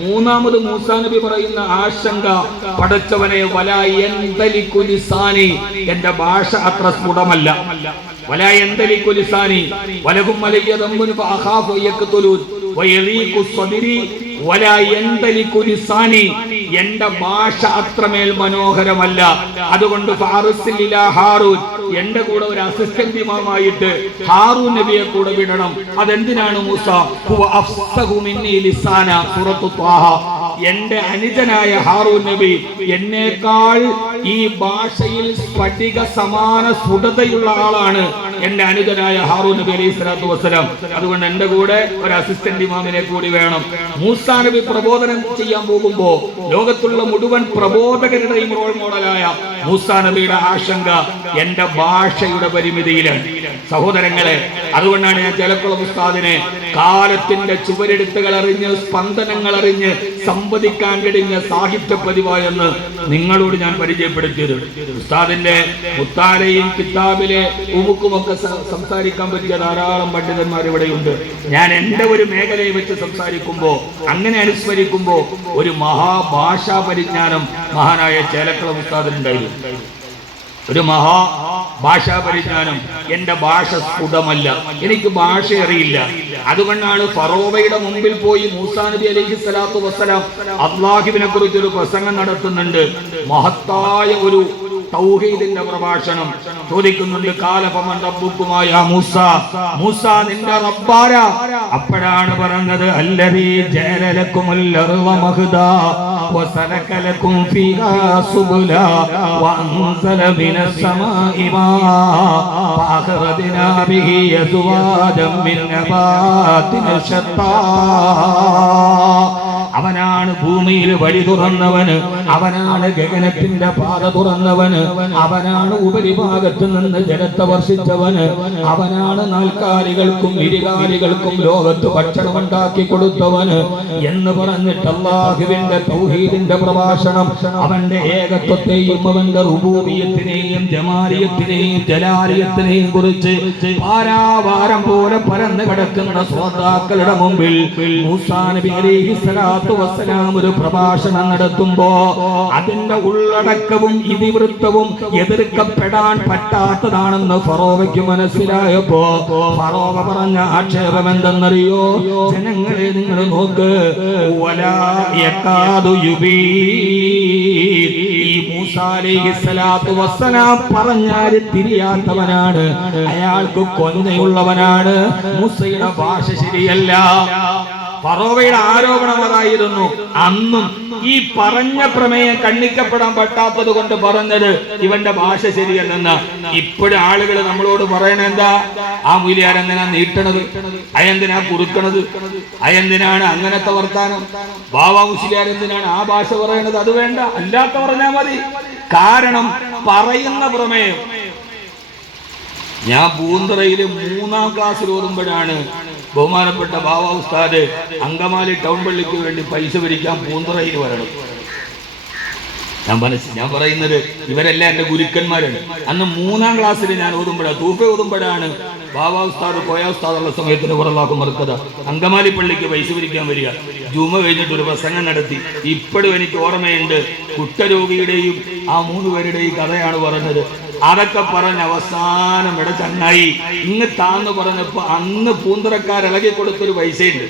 മൂന്നാമത് മൂസാ നബി പറയുന്ന ആശങ്ക, പടച്ചവനെ, വലാ യന്തലികു ലിസാനി, എന്റെ ഭാഷ അത്ര സ്ഫുടമല്ല. വലാ യന്തലികു ലിസാനി വലഹും അലയ്യ ദംബുൻ ഫഅഖാഫു യഖ്തുലൂൻ വയലീഖു സദ്രി വലാ യന്തലികു ലിസാനി, എന്റെ ഭാഷ അത്രമേൽ മനോഹരമല്ല. അതുകൊണ്ട് ഫഅർസിൽ ഇലാ ഹാറൂൻ, എന്റെ കൂടെ ഒരു അസിസ്റ്റന്റ് ഇമാമായിട്ട് ഹാറൂൻ നബിയെ കൂടെ വിടണം. അതെന്തിനാണ് മൂസ? ഹുവ അഫ്സഹു മിന്നി ലിസാന, സൂറത്തു ത്വാഹ. എന്റെ അനുജനായ ഹാറൂൻ നബി എന്നേക്കാൾ ഈ ഭാഷയിൽ സ്ഫടിക സമാന സ്ഫുടതയുള്ള ആളാണ് എന്റെ അനുജനായ ഹാറൂൻ നബി അലൈഹി സ്വലാത്തു വസ്സലാം. അതുകൊണ്ട് എന്റെ കൂടെ ഒരു അസിസ്റ്റന്റ് ഇമാമിനെ കൂടി വേണം. മൂസാ നബി പ്രബോധനം ചെയ്യാൻ പോകുമ്പോ ലോകത്തുള്ള മുഴുവൻ പ്രബോധകരുടെയും റോൾ മോഡലായ മൂസാ നബിയുടെ ആശങ്ക എന്റെ ഭാഷയുടെ പരിമിതിയിലാണ്. സഹോദരങ്ങളെ, അതുകൊണ്ടാണ് ഞാൻ ചേലക്കുളം ഉസ്താദിനെ കാലത്തിന്റെ ചുവരെടുത്തുകൾ അറിഞ്ഞ് സ്പന്ദനങ്ങൾ അറിഞ്ഞ് സംവദിക്കാൻ കഴിഞ്ഞ സാഹിത്യ പ്രതിഭയെന്ന് നിങ്ങളോട് ഞാൻ പരിചയപ്പെടുത്തിയത്. ഉസ്താദിന്റെ മുത്താലയും കിതാബിലെ ഉമുക്കുമൊക്കെ സംസാരിക്കാൻ പറ്റിയ ധാരാളം പണ്ഡിതന്മാർ ഇവിടെയുണ്ട്. ഞാൻ എന്റെ ഒരു മേഖലയെ വെച്ച് സംസാരിക്കുമ്പോ, അങ്ങനെ അനുസ്മരിക്കുമ്പോ ഒരു മഹാഭാഷാ പരിജ്ഞാനം മഹാനായ ചേലക്കുളം ഉസ്താദിനുണ്ടായിരുന്നു. ഒരു ഭാഷാ പരിജ്ഞാനം. എന്റെ ഭാഷ സ്ഫുടമല്ല, എനിക്ക് ഭാഷ അറിയില്ല. അതുകൊണ്ടാണ് ഫറോവയുടെ മുമ്പിൽ പോയി മൂസാ നബി അലൈഹി സ്വലാത്തു വസ്സലാം അല്ലാഹുവിനെ കുറിച്ചൊരു പ്രസംഗം നടത്തുന്നുണ്ട്. മഹത്തായ ഒരു തൗഹീദിന്റെ പ്രഭാഷണം ചോദിക്കുന്നുണ്ട്. കാലഫമൻ റബ്ബുക്കുമായ മൂസ, മൂസ നിന്റെ റബ്ബാരാ? അപ്പോഴാണ് പറഞ്ഞത്, അല്ലദീ ജഅല ലക്കുമുൽ അർള മഹ്ദാ വസലക ലക്കും ഫീഹാ സുബുലാ വഅൻസല മിനസ് സമാഇ മാ ഫഅഖറജ്നാ ബിഹി അസ്വാജം മിൻ നബാതിൻ ശത്താ. അവനാണ് ഭൂമിയിൽ വഴി തുറന്നവന്, അവനാണ് ഗഗനത്തിന്റെ പാത തുറന്നവന്, അവനാണ് ഉപരിഭാഗത്ത് നിന്ന് ജലത്തെ വർഷിച്ചവന്, അവനാണ് നാൽക്കാലികൾക്കും ഇരുകാലികൾക്കും ലോകത്ത് ഭക്ഷണം ഉണ്ടാക്കി കൊടുത്തവന് എന്ന് പറഞ്ഞിട്ട് അല്ലാഹുവിന്റെ തൗഹീദിന്റെ പ്രഭാഷണം, അവന്റെ ഏകത്വത്തെയും അവന്റെ റുബൂബിയത്തിനെയും ജമാലിയത്തിനെയും ജലാലിയത്തിനെയും കുറിച്ച് പാരാവാരം പോലെ പരന്നു കിടക്കുന്ന ശ്രോതാക്കളുടെ മുമ്പിൽ മൂസാ നബി അലൈഹി സ്വലാത്തു വസ്സലാം ഒരു പ്രഭാഷണം നടത്തുമ്പോ അതിന്റെ ഉള്ളടക്കവും ഇതിവൃത്തവും എതിർക്കപ്പെടാൻ പറ്റാത്തതാണെന്ന് ഫറോവയ്ക്ക് മനസ്സിലായപ്പോ ഫറോവ പറഞ്ഞ ആക്ഷേപം എന്തെന്നറിയോ? ജനങ്ങളെ നിങ്ങൾ നോക്ക്, വലാ യകാദു യുബീൻ. ഈ മൂസാ അലൈഹി സ്വലാത്തു വസ്സലാം പറഞ്ഞാൽ തിരിയാത്തവനാണ്, അയാൾക്ക് കൊന്നയുള്ളവനാണ്. മൂസയുടെ ഭാഷ ശരിയല്ല. ഫറോവയുടെ ആരോപണം അതായിരുന്നു. അന്നും ഈ പറഞ്ഞ പ്രമേയം കണ്ണിക്കപ്പെടാൻ പറ്റാത്തത് കൊണ്ട് പറഞ്ഞത് ഇവന്റെ ഭാഷ ശരിയല്ലെന്ന്. ഇപ്പോഴും ആളുകൾ നമ്മളോട് പറയണ എന്താ? ആ മൂല്യാരെന്തിനാ നീട്ടണത്, അയെന്തിനാ കുറുക്കണത്, അയെന്തിനാണ് അങ്ങനത്തെ വർത്താനം, ബാബാ മുസ്ലിയാരെന്തിനാണ് ആ ഭാഷ പറയണത്? അത് വേണ്ട, അല്ലാത്ത പറഞ്ഞാൽ മതി. കാരണം പറയുന്ന പ്രമേയം. ഞാൻ പൂന്തറയില് 3ാം ക്ലാസ്സിൽ ഓതുമ്പോഴാണ് ബഹുമാനപ്പെട്ട ബാവ ഉസ്താദ് അങ്കമാലി ടൗൺ പള്ളിക്ക് വേണ്ടി പൈസ പിരിക്കാൻ പൂന്തറയിൽ വരണം. ഞാൻ പറയുന്നത് ഇവരെല്ലാം എൻ്റെ ഗുരുക്കന്മാരാണ്. അന്ന് 3ാം ക്ലാസ്സിൽ ഞാൻ ഓതുമ്പോഴാണ്, തൂഫ ഓതുമ്പോഴാണ് ബാബാ ഉസ്താദ് കോയ ഉസ്താദുള്ള സമയത്തിന് പുറലാക്കും മറുക്കഥ അങ്കമാലി പള്ളിക്ക് പൈസ പിരിക്കാൻ വരിക. ജുമ കഴിഞ്ഞിട്ട് ഒരു പ്രസംഗം നടത്തി. ഇപ്പോഴും എനിക്ക് ഓർമ്മയുണ്ട്, കുഷ്ഠരോഗിയുടെയും ആ 3 പേരുടെയും കഥയാണ് പറഞ്ഞത്. അതൊക്കെ പറഞ്ഞ് അവസാനം ഇവിടെ ചങ്ങായി ഇങ്ങ് താന്ന് പറഞ്ഞപ്പോ അന്ന് പൂന്തറക്കാരിളകി കൊടുത്തൊരു പൈസയുണ്ട്.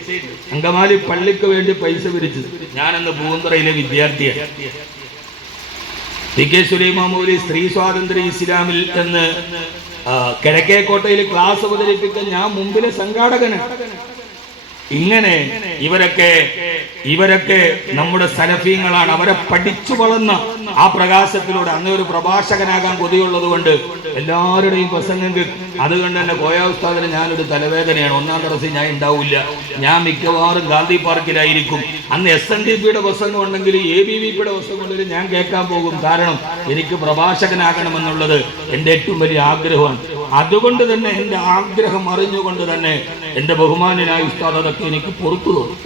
അങ്കമാലി പള്ളിക്ക് വേണ്ടി പൈസ പിരിച്ചത്. ഞാനന്ന് പൂന്തറയിലെ വിദ്യാർത്ഥിയാണ്. പി കെ സുലൈമാൻ മൗലവി സ്ത്രീ സ്വാതന്ത്ര്യ ഇസ്ലാമിൽ എന്ന് കിഴക്കേക്കോട്ടയിൽ ക്ലാസ് അവതരിപ്പിക്കാൻ ഞാൻ മുമ്പിലെ സംഘാടകനാണ്. ഇങ്ങനെ ഇവരൊക്കെ നമ്മുടെ സലഫീങ്ങളാണ്. അവരെ പഠിച്ചു വളർന്ന ആ പ്രകാശത്തിലൂടെ അന്ന് ഒരു പ്രഭാഷകനാകാൻ കൊതിയുള്ളത് കൊണ്ട് എല്ലാവരുടെയും പ്രസംഗം അതുകൊണ്ട് തന്നെ കോയ ഉസ്താദിന് ഞാനൊരു തലവേദനയാണ്. 1ാം തരത്തിൽ ഞാൻ ഉണ്ടാവില്ല. ഞാൻ മിക്കവാറും ഗാന്ധി പാർക്കിലായിരിക്കും. അന്ന് SNDPയുടെ പ്രസംഗം ഉണ്ടെങ്കിൽ ABVPയുടെ പ്രസംഗം ഉണ്ടെങ്കിൽ ഞാൻ കേൾക്കാൻ പോകും. കാരണം എനിക്ക് പ്രഭാഷകനാകണമെന്നുള്ളത് എൻ്റെ ഏറ്റവും വലിയ ആഗ്രഹമാണ്. അതുകൊണ്ട് തന്നെ എൻ്റെ ആഗ്രഹം അറിഞ്ഞുകൊണ്ട് തന്നെ എൻ്റെ ബഹുമാന്യനായ ഉസ്താദ് അതൊക്കെ എനിക്ക് പുറത്തു തോന്നും.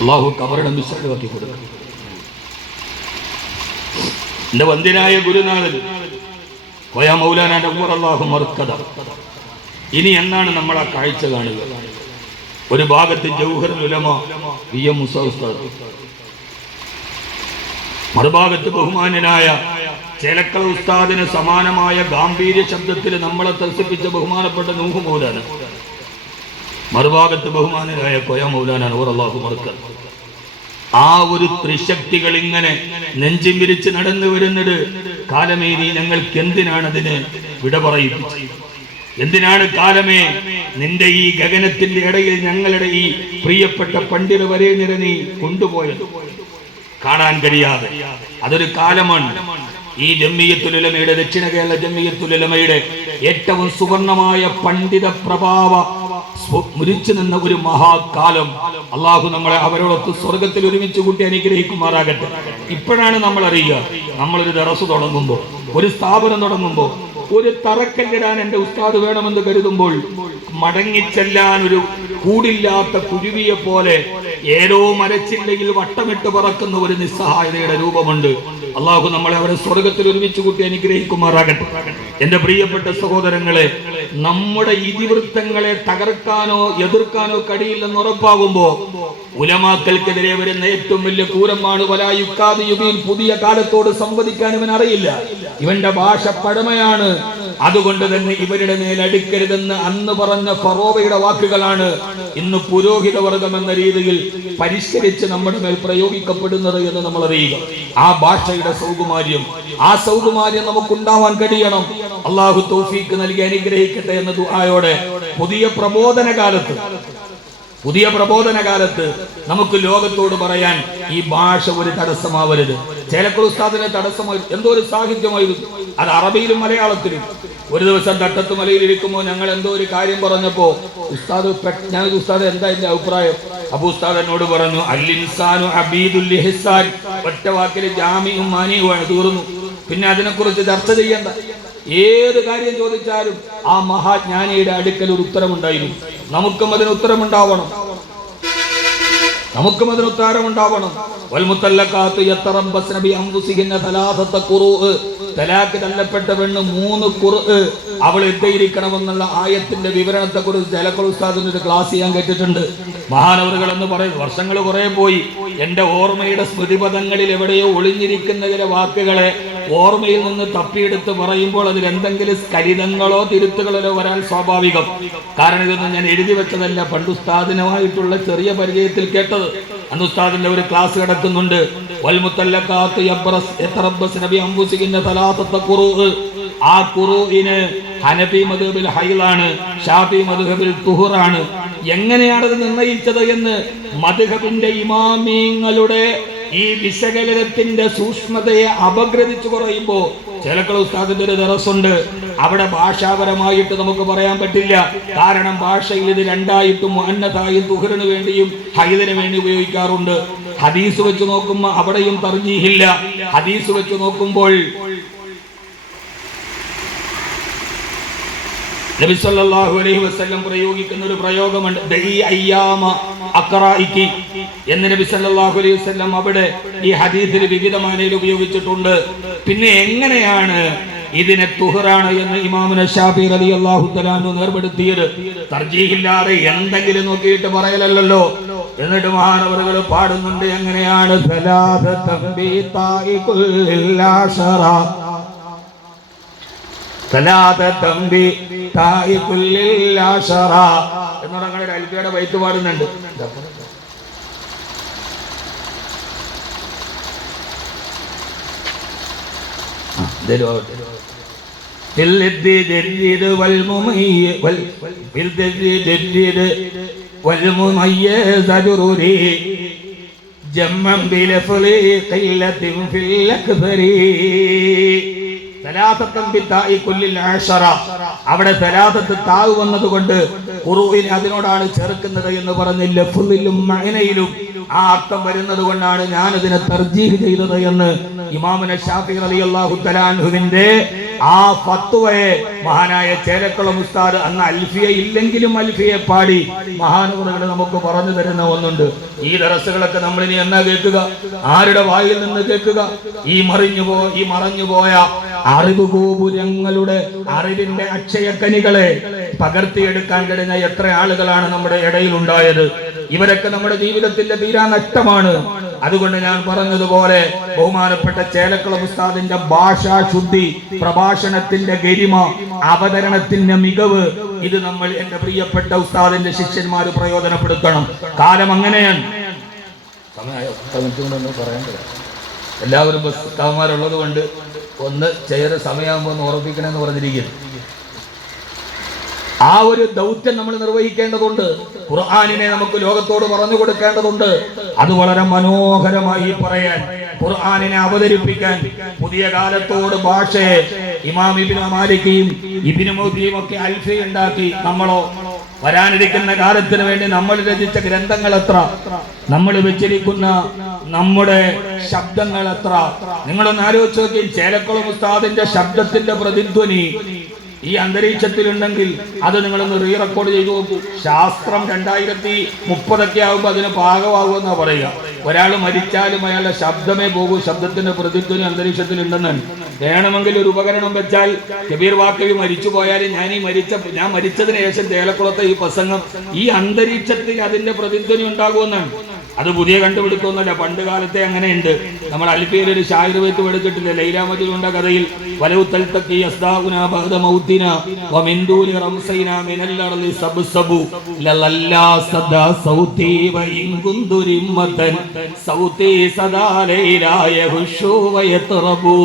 അള്ളാഹു കബറിടം വിശാലമാക്കി കൊടുക്കും. എൻ്റെ വന്ധ്യനായ ഗുരുനാഥൻ കോയ മൗലാന അല്ലാഹു മർക്കദ. ഇനി എന്നാണ് നമ്മൾ ആ കാഴ്ച കാണുക? ഒരു ഭാഗത്ത് ജൗഹറുൽ ഉലമ VM മൂസ ഉസ്താദ്, മറുഭാഗത്ത് ബഹുമാന്യനായ ചേലക്കൽ ഉസ്താദിന് സമാനമായ ഗാംഭീര്യ ശബ്ദത്തിൽ നമ്മളെ ത്രസിപ്പിച്ച ബഹുമാനപ്പെട്ട നൂഹ് മൗലാന, മറുഭാഗത്ത് ബഹുമാനനായ കോയ മൗലാന അല്ലാഹു മർക്കദ. ആ ഒരു ത്രിശക്തികൾ ഇങ്ങനെ നെഞ്ചും വിരിച്ച് നടന്നു വരുന്നത് കാലമേ നീ ഞങ്ങൾക്ക് എന്തിനാണ് അതിന് വിട പറയിപ്പിച്ചത്? എന്തിനാണ് കാലമേ നിന്റെ ഈ ഗഗനത്തിന്റെ ഇടയിൽ ഞങ്ങളുടെ ഈ പ്രിയപ്പെട്ട പണ്ഡിത വരേണ്യരെ നീ കൊണ്ടുപോയത്? കാണാൻ കഴിയാതെ അതൊരു കാലമാണ്. ഈ ജംഇയ്യത്തുൽ ഉലമയുടെ, ദക്ഷിണ കേരള ജംഇയ്യത്തുൽ ഉലമയുടെ ഏറ്റവും സുവർണമായ പണ്ഡിത പ്രഭാവ മുരിച്ചു നിന്ന ഒരു മഹാകാലം. അള്ളാഹു നമ്മളെ അവരോടൊത്ത് സ്വർഗത്തിൽ ഒരുമിച്ച് കൂട്ടി അനുഗ്രഹിക്കുമാറാകട്ടെ. ഇപ്പോഴാണ് നമ്മൾ അറിയുക, നമ്മളൊരു ദറസ് തുടങ്ങുമ്പോൾ, ഒരു സ്ഥാപനം തുടങ്ങുമ്പോൾ, ഒരു തറക്കല്ലിടാൻ എൻ്റെ ഉസ്താദ് വേണമെന്ന് കരുതുമ്പോൾ മടങ്ങിച്ചെല്ലാൻ ഒരു കൂടില്ലാത്ത കുരുവിയെ പോലെ ഏതോ മരച്ചില്ലയിൽ വട്ടമിട്ട് പറക്കുന്ന ഒരു നിസ്സഹായതയുടെ രൂപമുണ്ട്. അള്ളാഹു നമ്മളെ അവരെ സ്വർഗത്തിൽ ഒരുമിച്ച് കൂട്ടി അനുഗ്രഹിക്കുമാറാകട്ടെ. എൻ്റെ പ്രിയപ്പെട്ട സഹോദരങ്ങളെ, നമ്മുടെ ഇതിവൃത്തങ്ങളെ തകർക്കാനോ എതിർക്കാനോ കഴിയില്ലെന്ന് ഉറപ്പാകുമ്പോ ഉലമാക്കൾക്കെതിരെ വരുന്ന ഏറ്റവും വലിയ കൂരമാണ് വലായുക്കാദി യുബീൻ. പുതിയ കാലത്തോട് സംവദിക്കാൻ ഇവൻ അറിയില്ല, ഇവന്റെ ഭാഷ പഴമയാണ്. അതുകൊണ്ട് തന്നെ ഇവരുടെ മേൽ അടുക്കരുതെന്ന് അന്ന് പറഞ്ഞ ഫറോവയുടെ വാക്കുകളാണ് ഇന്ന് പുരോഹിത വർഗം എന്ന രീതിയിൽ പരിഷ്കരിച്ച് നമ്മുടെ മേൽ പ്രയോഗിക്കപ്പെടുന്നത് എന്ന് നമ്മൾ അറിയുക. ആ ഭാഷയുടെ സൗകുമാര്യം, ആ സൗകുമാര്യം നമുക്കുണ്ടാവാൻ കഴിയണം. അള്ളാഹു തൗഫീഖ് നൽകി അനുഗ്രഹിക്കട്ടെ എന്ന ദുആയോടെ പുതിയ പ്രബോധന കാലത്ത് നമുക്ക് ലോകത്തോട് പറയാൻ ഈ ഭാഷ ഒരു തടസ്സമാവരുത്. ചേലക്കൽ ഉസ്താദിനെ തടസ്സമായി എന്തോ ഒരു സാഹിത്യമായിരുന്നു, അത് അറബിയിലും മലയാളത്തിലും. ഒരു ദിവസം തട്ടത്ത് മലയിൽ ഇരിക്കുമ്പോൾ ഞങ്ങൾ എന്തോ ഒരു കാര്യം പറഞ്ഞപ്പോ ഞാൻ ഉസ്താദ് എന്താ എന്റെ അഭിപ്രായം? അബൂ ഉസ്താദ് എന്നോട് പറഞ്ഞു, അൽ-ഇൻസാനു അബീദുൽ ഇഹ്സാൻ. ഒറ്റ വാക്കിൽ ജാമിഉം മാനിഉമാണ്, തീർന്നു. പിന്നെ അതിനെക്കുറിച്ച് ചർച്ച ചെയ്യണ്ട. ഏത് കാര്യം ചോദിച്ചാലും ആ മഹാജ്ഞാനിയുടെ അടുക്കൽ ഒരു ഉത്തരമുണ്ടായിരുന്നു. നമുക്കും അതിന് ഉത്തരമുണ്ടാവണം. തലാഖ് തല്ലപ്പെട്ട പെണ്ണ് 3 ഖുർആ അവൾ എത്തിയിരിക്കണമെന്നുള്ള ആയത്തിന്റെ വിവരണത്തെ കുറിച്ച് ചേലക്കൽ ഉസ്താദിന്റെ ഒരു ക്ലാസ് ഞാൻ കേട്ടിട്ടുണ്ട്. മഹാനവറുകൾ എന്ന് പറയുന്നത് വർഷങ്ങൾ കുറെ പോയി. എന്റെ ഓർമ്മയുടെ സ്മൃതിപഥങ്ങളിൽ എവിടെയോ ഒളിഞ്ഞിരിക്കുന്ന ചില വാക്കുകളെ ഓർമ്മയിൽ നിന്ന് തപ്പിയെടുത്ത് പറയുമ്പോൾ അതിൽ എന്തെങ്കിലും സ്ഖലിതങ്ങളോ തിരുത്തുകളോ വരാൻ സ്വാഭാവികം. കാരണം ഇതൊന്നും ഞാൻ എഴുതി വെച്ചതല്ല, പണ്ട് ഉസ്താദിനുമായിട്ടുള്ള ചെറിയ പരിചയത്തിൽ കേട്ടത്. അന്ന് ഉസ്താദിന്റെ ഒരു ക്ലാസ് കിടക്കുന്നുണ്ട്. ആ ഖുർആന് ഹനഫി മദ്ഹബിൽ ഹൈലാണ്, ഷാഫി മദ്ഹബിൽ തുഹറാണ്. എങ്ങനെയാണത് നിർണയിച്ചത് എന്ന് മദ്ഹബിന്റെ ഇമാമിങ്ങളുടെ ഈ വിശകലനത്തിന്റെ സൂക്ഷ്മതയെ അപഗ്രഥിച്ചു പറയുമ്പോ ചേലക്കൽ ഉസ്താദിന്റെ ഒരു ദറസുണ്ട്. അവിടെ ഭാഷാപരമായിട്ട് നമുക്ക് പറയാൻ പറ്റില്ല. കാരണം ഭാഷയിൽ ഇത് രണ്ടായിട്ടും മുഅന്നതായും തുഹറിന് വേണ്ടിയും ഹൈദിന് വേണ്ടി ഉപയോഗിക്കാറുണ്ട്. ഹദീസ് വെച്ച് നോക്കുമ്പോൾ അവിടെയും തർജീഹില്ല. ഹദീസ് വെച്ച് നോക്കുമ്പോൾ നബി സല്ലല്ലാഹു അലൈഹി വസല്ലം പ്രയോഗിക്കുന്ന ഒരു പ്രയോഗമുണ്ട്, ദഈ അയ്യാമ അഖറാഇകി എന്ന് നബി സല്ലല്ലാഹു അലൈഹി വസല്ലം അവിടെ ഈ ഹദീസിൽ വിവിധ മാനയിൽ ഉപയോഗിച്ചിട്ടുണ്ട്. പിന്നെ എങ്ങനെയാണ് ഇതിനെ തുഹറാണ് എന്ന് ഇമാമുന ശാഫി റളിയല്ലാഹു തആല അൻഹു നേർപ്പെടുത്തിയത്? തർജീഹില്ലാതെ എന്തെങ്കിലും നോക്കിയിട്ട് പറയലല്ലോ. എന്നിട്ട് മഹാനവറുകൾ പാടുന്നുണ്ട്, എങ്ങനെയാണ് എന്നോട് അങ്ങനെ അൽഫിയുടെ ബൈത്ത് പാടുന്നുണ്ട്. അവിടെ സലാസത്ത് താവ് വന്നതുകൊണ്ട് ഖുർആനിനെ അതിനോടാണ് ചേർക്കുന്നത് എന്ന് പറഞ്ഞ് ലഫ്ളിലും മഅനയിലും ആ അർത്ഥം വരുന്നത് കൊണ്ടാണ് ഞാൻ ഇതിനെ തർജീഹ് ചെയ്തത് എന്ന് ഇമാമുന ശാഫി റളിയല്ലാഹു തആല അൻഹുവിന്റെ ആ ഫത്വയെ മഹാനായ ചേലക്കുളം ഉസ്താദ് അന്ന് അൽഫിയ ഇല്ലെങ്കിലും അൽഫിയെ പാടി മഹാനവറുകൾ നമുക്ക് പറഞ്ഞു തരുന്ന ഒന്നുണ്ട്. ഈ ദറസുകളൊക്കെ നമ്മൾ ഇനി എന്നാ കേൾക്കുക? ആരുടെ വായിൽ നിന്ന് കേൾക്കുക? ഈ മറഞ്ഞുപോയ അറിവ് ഗോപുരങ്ങളുടെ അറിവിന്റെ അക്ഷയക്കനികളെ പകർത്തിയെടുക്കാൻ കഴിഞ്ഞ എത്ര ആളുകളാണ് നമ്മുടെ ഇടയിൽ ഉണ്ടായത്. ഇവരൊക്കെ നമ്മുടെ ജീവിതത്തിന്റെ തീരാ നഷ്ടമാണ്. അതുകൊണ്ട് ഞാൻ പറഞ്ഞതുപോലെ ബഹുമാനപ്പെട്ട ചേലക്കുളം ഉസ്താദിന്റെ ഭാഷാ ശുദ്ധി, പ്രഭാഷണത്തിന്റെ ഗരിമ, അവതരണത്തിന്റെ മികവ്, ഇത് നമ്മൾ എന്റെ പ്രിയപ്പെട്ട ഉസ്താദിന്റെ ശിഷ്യന്മാര് പ്രയോജനപ്പെടുത്തണം. കാലം അങ്ങനെയാണ്. എല്ലാവരും ഉസ്താദ്മാരുള്ളത് കൊണ്ട് ഒന്ന് ചെയർ സമയമാകുമ്പോൾ ഒന്ന് ഉറപ്പിക്കണമെന്ന് പറഞ്ഞിരിക്കുന്നു. ആ ഒരു ദൗത്യം നമ്മൾ നിർവഹിക്കേണ്ടതുണ്ട്. ഖുർആനിനെ നമുക്ക് ലോകത്തോട് പറഞ്ഞു കൊടുക്കേണ്ടതുണ്ട്. അത് വളരെ മനോഹരമായി പറയാൻ, ഖുർആനിനെ അവതരിപ്പിക്കാൻ, പുതിയ കാലത്തോട് ഭാഷയെ ഇമാം ഇബ്നു മാലിക്കിയും ഇബ്നു മുദ്രിയും ഒക്കെ അൽഫി ഉണ്ടാക്കി. നമ്മളോ വരാനിരിക്കുന്ന കാലത്തിന് വേണ്ടി നമ്മൾ രചിച്ച ഗ്രന്ഥങ്ങൾ എത്ര, നമ്മൾ വെച്ചിരിക്കുന്ന നമ്മുടെ ശബ്ദങ്ങൾ എത്ര. നിങ്ങളൊന്ന് ആലോചിച്ച് നോക്കി, ചേലക്കുളം ഉസ്താദിന്റെ ശബ്ദത്തിന്റെ പ്രതിധ്വനി ഈ അന്തരീക്ഷത്തിലുണ്ടെങ്കിൽ അത് നിങ്ങളൊന്ന് റീ റെക്കോർഡ് ചെയ്തു നോക്കൂ. ശാസ്ത്രം 2030 ആകുമ്പോൾ അതിന് പാകമാകുമെന്നാ പറയുക. ഒരാൾ മരിച്ചാലും അയാളുടെ ശബ്ദമേ പോകൂ, ശബ്ദത്തിന്റെ പ്രതിധ്വനി അന്തരീക്ഷത്തിൽ ഉണ്ടെന്നാണ്. വേണമെങ്കിൽ ഒരു ഉപകരണം വെച്ചാൽ കബീർ വാക്കവി മരിച്ചു പോയാലും ഞാൻ മരിച്ചതിന് ശേഷം ചേലക്കുളത്തെ ഈ പ്രസംഗം ഈ അന്തരീക്ഷത്തിൽ അതിന്റെ പ്രതിധ്വനി ഉണ്ടാകുമെന്നാണ്. അത് പുതിയ കണ്ടുപിടുത്തൊന്നുമല്ല, പണ്ട് കാലത്തെ അങ്ങനെയുണ്ട്. നമ്മൾ അൽഫിയിൽ ഒരു ഷായിർ ബൈത്ത് എടുത്തിട്ടില്ല, ലൈലാ മജ്നൂന്റെ കഥയിൽ വലൗ തൽതഖി അസ്ദാഉനാ ബഅദ മൗതിനാ വമിൻ ദൂനി റംസൈനാ മിനൽ അർളി സബ്സബു ലല്ലല്ലാ സദാ സൗതി വഇൻ കുന്തുരിമ്മതൻ സൗതി സദാ ലൈലാ യഹുഷു വയത്രബു.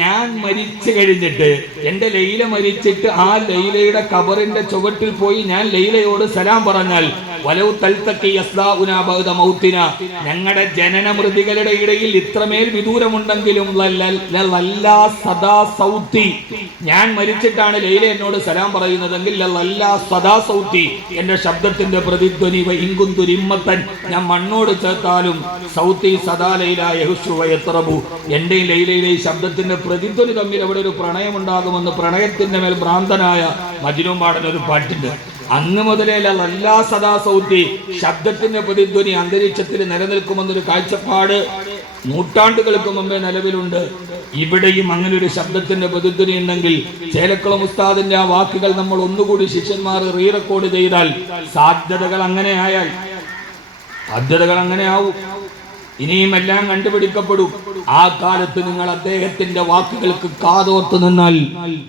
ഞാൻ മരിച്ചു കഴിഞ്ഞിട്ട്, എന്റെ ലൈല മരിച്ചിട്ട് ആ ലൈലയുടെ ഖബറിന്റെ ചുവട്ടിൽ പോയി ഞാൻ ലൈലയോട് സലാം പറഞ്ഞാൽ വലൗ തൽതഖി അസ്ദാഉനാ ബഅദ മൗതിനാ, ഞങ്ങളുടെ ജനനമൃതികളുടെ ഇടയിൽ ഇത്രമേൽ വിദൂരമുണ്ടെങ്കിലും ലല്ലാ സദാ സൗതി, ഞാൻ മരിച്ചിട്ടാണ് ലൈല എന്നോട് സലാം പറയുന്നതെങ്കിൽ ലല്ലാ സദാ സൗതി, എന്റെ ശബ്ദത്തിന്റെ പ്രതിധ്വനി വഇൻകുന്തുരിമ്മതൻ, ഞാൻ മണ്ണോട് ചേർത്താലും സൗതി സദാ ലൈലാ യഹുഷു വയത്രബു, എന്റെയും ലൈലയിലെയും ശബ്ദത്തിന്റെ പ്രതിധ്വനി തമ്മിൽ അവിടെ ഒരു പ്രണയമുണ്ടാകുമെന്ന് പ്രണയത്തിന്റെ മേൽ ഭ്രാന്തനായ മജ്നൂൻ പാടുന്ന ഒരു പാട്ടുണ്ട്. അന്ന് മുതലേ ലല്ലാ സദാ സൗതി, ശബ്ദത്തിന്റെ പ്രതിധ്വനി അന്തരീക്ഷത്തിൽ നിലനിൽക്കുമെന്നൊരു കാഴ്ചപ്പാട് നൂറ്റാണ്ടുകൾക്ക് മുമ്പേ നിലവിലുണ്ട്. ഇവിടെയും അങ്ങനെ ഒരു ശബ്ദത്തിന്റെ പ്രതിധ്വനി ഉണ്ടെങ്കിൽ ചേലക്കുളം ഉസ്താദിന്റെ ആ വാക്കുകൾ നമ്മൾ ഒന്നുകൂടി ശിഷ്യന്മാർ റീ റെക്കോർഡ് ചെയ്താൽ സാധ്യതകൾ അങ്ങനെ ആവും. ഇനിയും എല്ലാം കണ്ടുപിടിക്കപ്പെടും. ആ കാലത്ത് നിങ്ങൾ അദ്ദേഹത്തിന്റെ വാക്കുകൾക്ക് കാതോർത്ത് നിന്നാൽ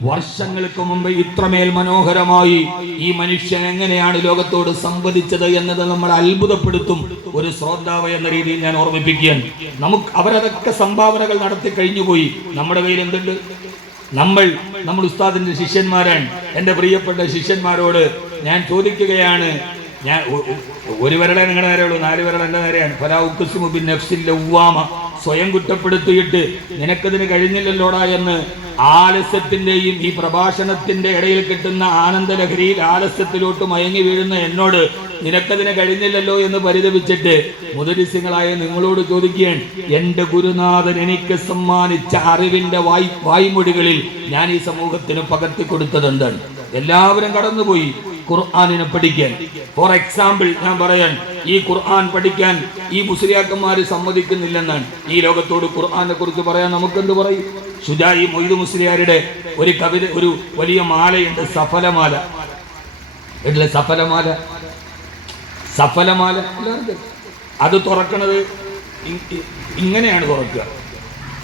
വർഷങ്ങൾക്ക് മുമ്പ് ഇത്രമേൽ മനോഹരമായി ഈ മനുഷ്യൻ എങ്ങനെയാണ് ലോകത്തോട് സംവദിച്ചത് എന്നത് നമ്മൾ അത്ഭുതപ്പെടുത്തും. ഒരു ശ്രോതാവ് എന്ന രീതിയിൽ ഞാൻ ഓർമ്മിപ്പിക്കുകയാണ്. അവരതൊക്കെ സംഭാവനകൾ നടത്തി കഴിഞ്ഞുപോയി. നമ്മുടെ കയ്യിൽ എന്തുണ്ട്? നമ്മൾ ഉസ്താദിന്റെ ശിഷ്യന്മാരാണ്. എൻ്റെ പ്രിയപ്പെട്ട ശിഷ്യന്മാരോട് ഞാൻ ചോദിക്കുകയാണ്, ഞാൻ ഒരു വിരളെ നിങ്ങളുടെ നേരെയുള്ളൂ, 4 വിരൽ എൻ്റെ നേരെയാണ്. സ്വയം കുറ്റപ്പെടുത്തിയിട്ട് നിനക്കതിന് കഴിഞ്ഞില്ലല്ലോടാ എന്ന് ആലസ്യത്തിന്റെയും ഈ പ്രഭാഷണത്തിന്റെ ഇടയിൽ കിട്ടുന്ന ആനന്ദലഹരിയിൽ ആലസ്യത്തിലോട്ട് മയങ്ങി വീഴുന്ന എന്നോട് നിനക്കതിനെ കഴിഞ്ഞില്ലല്ലോ എന്ന് പരിതപിച്ചിട്ട് മുദരിസ്യങ്ങളായ നിങ്ങളോട് ചോദിക്കുകയാണ്, എൻ്റെ ഗുരുനാഥൻ എനിക്ക് സമ്മാനിച്ച അറിവിൻ്റെ വായ്മൊഴികളിൽ ഞാൻ ഈ സമൂഹത്തിന് പകർത്തി കൊടുത്തത് എന്താണ്? എല്ലാവരും കടന്നുപോയി ഖുർആനിനെ പഠിക്കാൻ. ഫോർ എക്സാമ്പിൾ ഞാൻ പറയാൻ, ഈ ഖുർആൻ പഠിക്കാൻ ഈ മുസ്ലിയാക്കന്മാര് സമ്മതിക്കുന്നില്ലെന്നാണ്. ഈ ലോകത്തോട് ഖുർആനെ കുറിച്ച് പറയാൻ നമുക്കെന്ത് പറയും? ശുജായി മൊയ്തു മുസ്ലിയാരുടെ ഒരു കവിത, ഒരു വലിയ മാലയുണ്ട്, സഫലമാല. വീട്ടിലെ സഫലമാല, സഫലമാല അത് തുറക്കണത് ഇങ്ങനെയാണ് തുറക്കുക.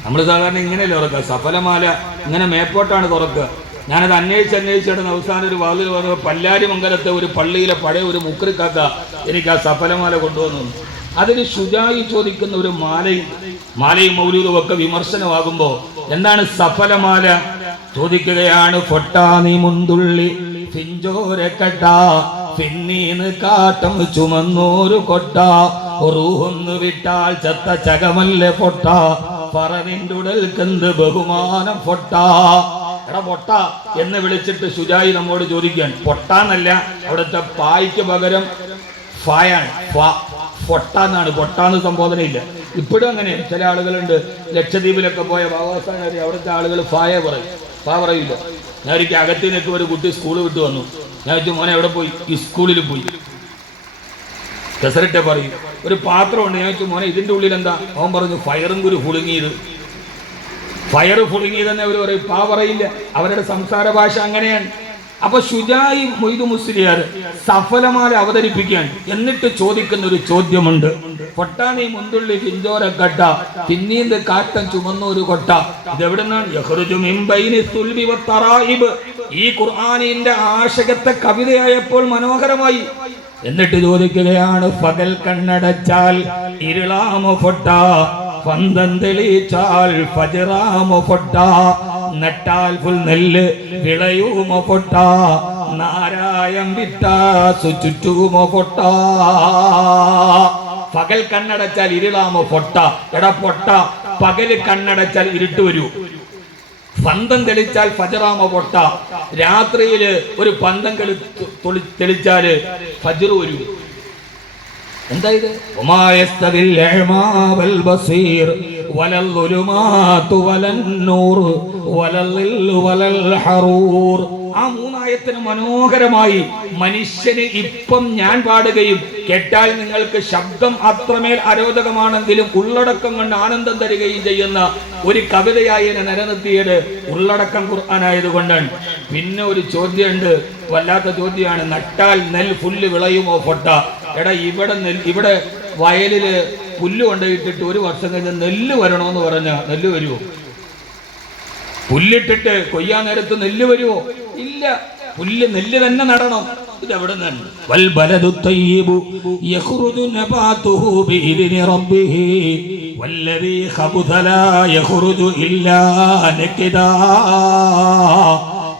നമ്മൾ സാധാരണ ഇങ്ങനെയല്ലേ തുറക്കുക? സഫലമാല ഇങ്ങനെ മേപ്പോട്ടാണ് തുറക്കുക. ഞാനത് അന്വേഷിച്ചിടന്ന് അവസാനം ഒരു വാതിൽ വന്ന് പല്ലാരിമംഗലത്തെ ഒരു പള്ളിയിലെ പഴയ ഒരു മുക്രിക്കാക്ക എനിക്ക് ആ സഫലമാല കൊണ്ടുവന്നു. അതിന് ശുജായി ചോദിക്കുന്ന ഒരു മാലയും മൗലൂദും ഒക്കെ വിമർശനമാകുമ്പോൾ എന്താണ് സഫലമാല ചോദിക്കുകയാണ്. പൊട്ടാ നീ മുന്തുള്ളി പിഞ്ചോരക്കട്ട, പിന്നീന്ന് കാട്ടം ചുമന്നോരു കൊട്ട, റൂഹൊന്നു വിട്ടാൽ ചത്ത ചകമല്ലേ പൊട്ട, പറവിൻ്റുടൽക്കെന്ത് ബഹുമാനം പൊട്ട. എടാ പൊട്ട എന്ന് വിളിച്ചിട്ട് ശുജായി നമ്മോട് ചോദിക്കാൻ, പൊട്ടാന്നല്ല, അവിടുത്തെ പായ്ക്ക് പകരം ഫായാണ്, പൊട്ടാന്നാണ്, പൊട്ടാന്ന് സംബോധനയില്ല. ഇപ്പോഴും അങ്ങനെ ചില ആളുകളുണ്ട്. ലക്ഷദ്വീപിലൊക്കെ പോയ ബാബാസാൻ അവിടുത്തെ ആളുകൾ ഫായ പറയും, ഫാ പറയില്ല. ഞാൻ ഒരിക്കൽ അകത്തിനൊക്കെ ഒരു കുട്ടി സ്കൂൾ വിട്ട് വന്നു. ഞാൻ വെച്ചു, മോനെ എവിടെ പോയി? ഈ സ്കൂളിൽ പോയി. കസരട്ടെ പറയും. ഒരു പാത്രമുണ്ട്. ഞാൻ വെച്ചു, മോനെ ഇതിൻ്റെ ഉള്ളിൽ എന്താ? അവൻ പറഞ്ഞു, ഫയറും കുരു പുളുങ്ങിയത്. ഫയർ പുളുങ്ങിയതെന്ന് അവർ പറയും, പാ പറയില്ല. അവരുടെ സംസാര ഭാഷ അങ്ങനെയാണ്. അപ്പൊ ശുജായി മൊയ്തു മുസ്ലിയാർ സഫലമാല അവതരിപ്പിക്കാൻ എന്നിട്ട് ചോദിക്കുന്ന ഒരു ചോദ്യമുണ്ട്. പൊട്ടാണി മുന്തുള്ളി പിഞ്ചോരക്കട്ട, പിന്നീന്ത് കാട്ടം ചുമന്ന ഒരു കൊട്ട, ഇതെവിടുന്നാണ്? ഈ ഖുർആനിന്റെ ആശയത്തെ കവിതയായപ്പോൾ മനോഹരമായി. എന്നിട്ട് ചോദിക്കുകയാണ്, പകൽ കണ്ണടച്ചാൽ ഇരുളാമോ പൊട്ട, പന്തം തെളിച്ചാൽ ഫജ്റാമോ പൊട്ട, നട്ടാൽ പുൽ നെല്ല് വിളയുമോ പൊട്ട, നാരായം വിട്ടാസു ചുറ്റുമോ പൊട്ട. പകൽ കണ്ണടച്ചാൽ ഇരുളാമോ പൊട്ട. എടാ പൊട്ട, പകല് കണ്ണടച്ചാൽ ഇരുട്ട് വരൂ, പന്തം തെളിച്ചാൽ ഫജ്റാമോ പൊട്ട. രാത്രിയില് ഒരു പന്തം തെളിച്ചാല് ഫജ്ർ വരൂ. എന്താ ഇത്? ആ മൂന്നായത്തിന് മനോഹരമായി മനുഷ്യന് ഇപ്പം ഞാൻ പാടുകയും കേട്ടാൽ നിങ്ങൾക്ക് ശബ്ദം അത്രമേൽ അരോചകമാണെങ്കിലും ഉള്ളടക്കം കൊണ്ട് ആനന്ദം തരികയും ചെയ്യുന്ന ഒരു കവിതയായി എന്നെ നിലനിർത്തിയത് ഉള്ളടക്കം ഖുർആനായതുകൊണ്ടാണ്. പിന്നെ ഒരു ചോദ്യമുണ്ട്, വല്ലാത്ത ചോദ്യമാണ്. നട്ടാൽ നെൽ പുല്ല് വിളയുമോ പൊട്ട. എടാ ഇവിടെ വയലില് പുല്ല് കൊണ്ടുപോയിട്ടിട്ട് ഒരു വർഷം കഴിഞ്ഞ് നെല്ല് വരണമെന്ന് പറഞ്ഞാൽ നെല്ല് വരുമോ? പുല്ലിട്ടിട്ട് കൊയ്യാൻ നേരത്ത് നെല്ല് വരുമോ? ഇല്ല. നെല്ല് തന്നെ നടണം. ഇതെവിടെ നിന്നാണ്? വൽബലദു തയ്യിബു യഖ്റുജു നബാതുഹു ബിഇദ്നി റബ്ബിഹി വല്ലദീ ഖബുത ലാ യഖ്റുജു ഇല്ലാ നകിദാ.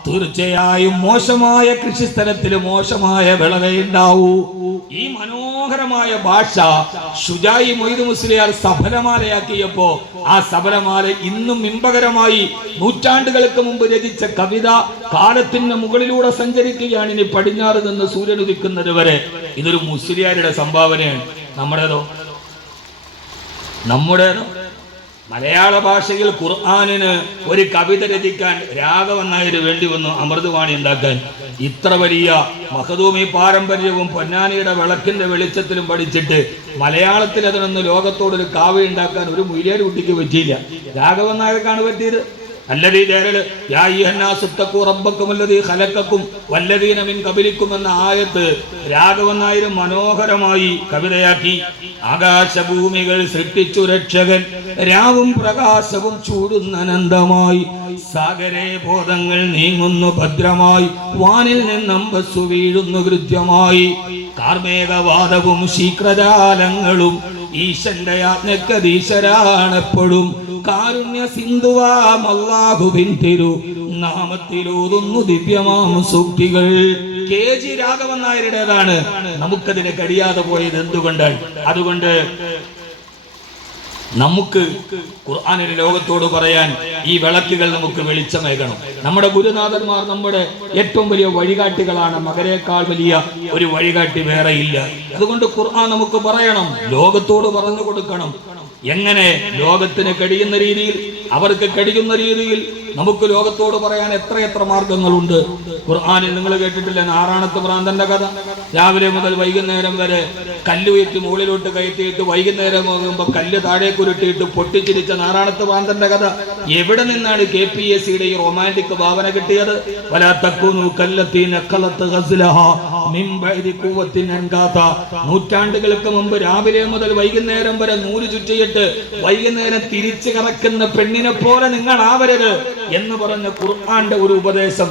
തീർച്ചയായും മോശമായ കൃഷിസ്ഥലത്തിൽ മോശമായ വിളവയുണ്ടാവൂ. ഈ മനോഹരമായ ഭാഷ ശുജായി മൊയ്തു മുസ്ലിയാർ സഫലമാലയാക്കിയപ്പോ ആ സഫലമാല ഇന്നും ഇമ്പകരമായി നൂറ്റാണ്ടുകൾക്ക് മുമ്പ് രചിച്ച കവിത കാലത്തിന് മുകളിലൂടെ സഞ്ചരിക്കുകയാണ്. ഇനി പടിഞ്ഞാറ് നിന്ന് സൂര്യൻ ഉദിക്കുന്നത് വരെ ഇതൊരു മുസ്ലിയാരുടെ സംഭാവനയാണ്. നമ്മുടേതോ മലയാള ഭാഷയിൽ ഖുർആനിന് ഒരു കവിത രചിക്കാൻ രാഘവൻ നായർ വേണ്ടി വന്നു, അമൃതവാണി ഉണ്ടാക്കാൻ. ഇത്ര വലിയ മഖദൂമി പാരമ്പര്യവും പൊന്നാനിയുടെ വിളക്കിന്റെ വെളിച്ചത്തിലും പഠിച്ചിട്ട് മലയാളത്തിൽ അതിനൊന്ന് ലോകത്തോടൊരു കാവ്യ ഉണ്ടാക്കാൻ ഒരു മുയിലേര് കുട്ടിക്ക് പറ്റിയില്ല. രാഘവൻ നായർക്കാണ് പറ്റിയത്. അല്ലദീ ജഅല യാ അയ്യുഹന്നാസു തഖൂ റബ്ബക്കും അല്ലദീ ഖലഖക്കും വല്ലദീന മിൻ ഖബലിക്കും എന്ന ആയത്ത് രാഘവൻ നായർ മനോഹരമായി കവിതയാക്കി. ആകാശഭൂമികൾ സൃഷ്ടിച്ചു രക്ഷകൻ, രാവും പ്രകാശവും ചൂടുന്ന അനന്തമായി, സാഗരേ ബോധങ്ങൾ നീങ്ങുന്നു ഭദ്രമായി, വാനിൽ നിന്നമ്പസ്സു വീഴുന്നു കൃത്യമായി, കാർമേഘവാദവും ശീക്രജാലങ്ങളും ഈശന്റെ ആജ്ഞക്കധീശരാണെപ്പോഴും, കാരുണ്യ സിന്ധുവാം അല്ലാഹുവിൻ തിരു നാമത്തിലൂതുന്നു ദിവ്യമാം സൂക്തികൾ. KG രാഘവൻ നായരുടേതാണ്. നമുക്കതിനെ കഴിയാതെ പോയത് എന്തുകൊണ്ടാണ്? അതുകൊണ്ട് നമുക്ക് ഖുർആനിലെ ലോകത്തോട് പറയാൻ ഈ വിളക്കുകൾ നമുക്ക് വെളിച്ചമേകണം. നമ്മുടെ ഗുരുനാഥന്മാർ നമ്മുടെ ഏറ്റവും വലിയ വഴികാട്ടികളാണ്. മകരേക്കാൾ വലിയ ഒരു വഴികാട്ടി വേറെ ഇല്ല. അതുകൊണ്ട് ഖുർആൻ നമുക്ക് പറയണം, ലോകത്തോട് പറഞ്ഞു കൊടുക്കണം. എങ്ങനെ ലോകത്തിന് കഴിയുന്ന രീതിയിൽ, അവർക്ക് കഴിയുന്ന രീതിയിൽ നമുക്ക് ലോകത്തോട് പറയാൻ എത്രയെത്ര മാർഗങ്ങളുണ്ട്. ഖുർആനിൽ നിങ്ങൾ കേട്ടിട്ടില്ല നാറാണത്ത് ഭ്രാന്തന്റെ കഥ? രാവിലെ മുതൽ വൈകുന്നേരം വരെ കല്ല് ഉയർത്തി മുകളിലോട്ട് കയറ്റിയിട്ട് വൈകുന്നേരം ആകുമ്പോൾ കല്ല് താഴേക്കുരുട്ടിയിട്ട് പൊട്ടിച്ചിരിച്ച നാറാണത്ത് ഭ്രാന്തന്റെ കഥ. എവിടെ നിന്നാണ് KPSCയുടെ ഈ റൊമാൻറ്റിക് ഭാവന കിട്ടിയത്? നൂറ്റാണ്ടുകൾക്ക് മുമ്പ് രാവിലെ മുതൽ വൈകുന്നേരം വരെ നൂല് ചുറ്റിയിട്ട് വൈകുന്നേരം തിരിച്ചു കറക്കുന്ന പെണ്ണിനെ പോലെ നിങ്ങൾ ആവരുത് എന്ന് പറഞ്ഞ ഖുർആന്റെ ഒരു ഉപദേശം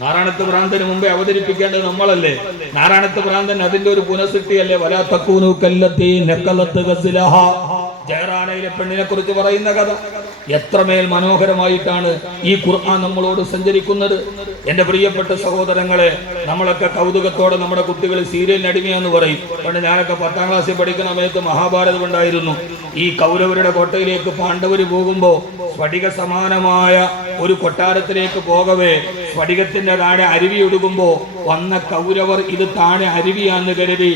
നാറാണത്ത് ഭ്രാന്തന് മുമ്പേ അവതരിപ്പിക്കേണ്ടത് നമ്മളല്ലേ? നാറാണത്ത് ഭ്രാന്തൻ അതിന്റെ ഒരു പുനഃസൃഷ്ടിയല്ലേ? വലാ തകൂനു കല്ലത്തി നഖലത്ത് ഗസ്ലഹ, ജഹറാനയിലെ പെണ്ണിനെ കുറിച്ച് പറയുന്ന കഥ. എത്രമേൽ മനോഹരമായിട്ടാണ് ഈ ഖുർആൻ നമ്മളോട് സഞ്ചരിക്കുന്നത്. എൻ്റെ പ്രിയപ്പെട്ട സഹോദരങ്ങളെ, നമ്മളൊക്കെ കൗതുകത്തോടെ നമ്മുടെ കുട്ടികൾ സീരിയലിന് അടിമയാന്ന് പറയും. പണ്ട് ഞാനൊക്കെ 10ാം ക്ലാസ്സിൽ പഠിക്കുന്ന സമയത്ത് മഹാഭാരതം ഉണ്ടായിരുന്നു. ഈ കൗരവരുടെ കോട്ടയിലേക്ക് പാണ്ഡവർ പോകുമ്പോൾ സ്ഫടിക സമാനമായ ഒരു കൊട്ടാരത്തിലേക്ക് പോകവേ സ്ഫടികത്തിന്റെ താഴെ അരുവി ഒടുകുമ്പോൾ വന്ന കൗരവർ ഇത് താഴെ അരുവിയാന്ന് കരുതി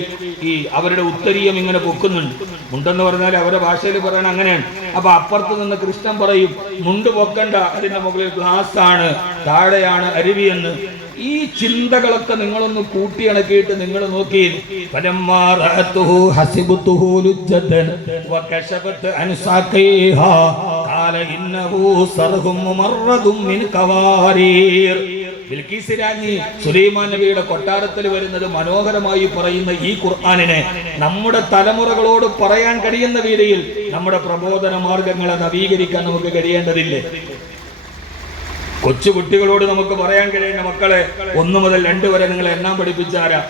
ഈ അവരുടെ ഉത്തരീയം ഇങ്ങനെ പൊക്കുന്നുണ്ട്. മുണ്ടെന്ന് പറഞ്ഞാൽ അവരുടെ ഭാഷയിൽ പറയണ അങ്ങനെയാണ്. അപ്പൊ അപ്പുറത്ത് നിന്ന് കൃഷ്ണൻ പറയും, മുണ്ട് പൊക്കണ്ട, അതിന്റെ മുകളിൽ ഗ്ലാസ് ആണ്, താഴെയാണ് അരുവി എന്ന്. ഈ ചിന്തകളൊക്കെ നിങ്ങളൊന്ന് കൂട്ടിയിണക്കിയിട്ട് നിങ്ങൾ നോക്കി. ബിൽക്കീസ് രാജ്ഞി സുലൈമാൻ നബിയുടെ കൊട്ടാരത്തിൽ വരുന്നത് മനോഹരമായി പറയുന്ന ഈ ഖുർആനിനെ നമ്മുടെ തലമുറകളോട് പറയാൻ കഴിയുന്ന രീതിയിൽ നമ്മുടെ പ്രബോധന മാർഗങ്ങളെ നവീകരിക്കാൻ നമുക്ക് കഴിയേണ്ടതില്ലേ? കൊച്ചുകുട്ടികളോട് നമുക്ക് പറയാൻ കഴിയുന്ന മക്കളെ 1 മുതൽ 2 വരെ നിങ്ങൾ എണ്ണാൻ പഠിപ്പിച്ചാരാ?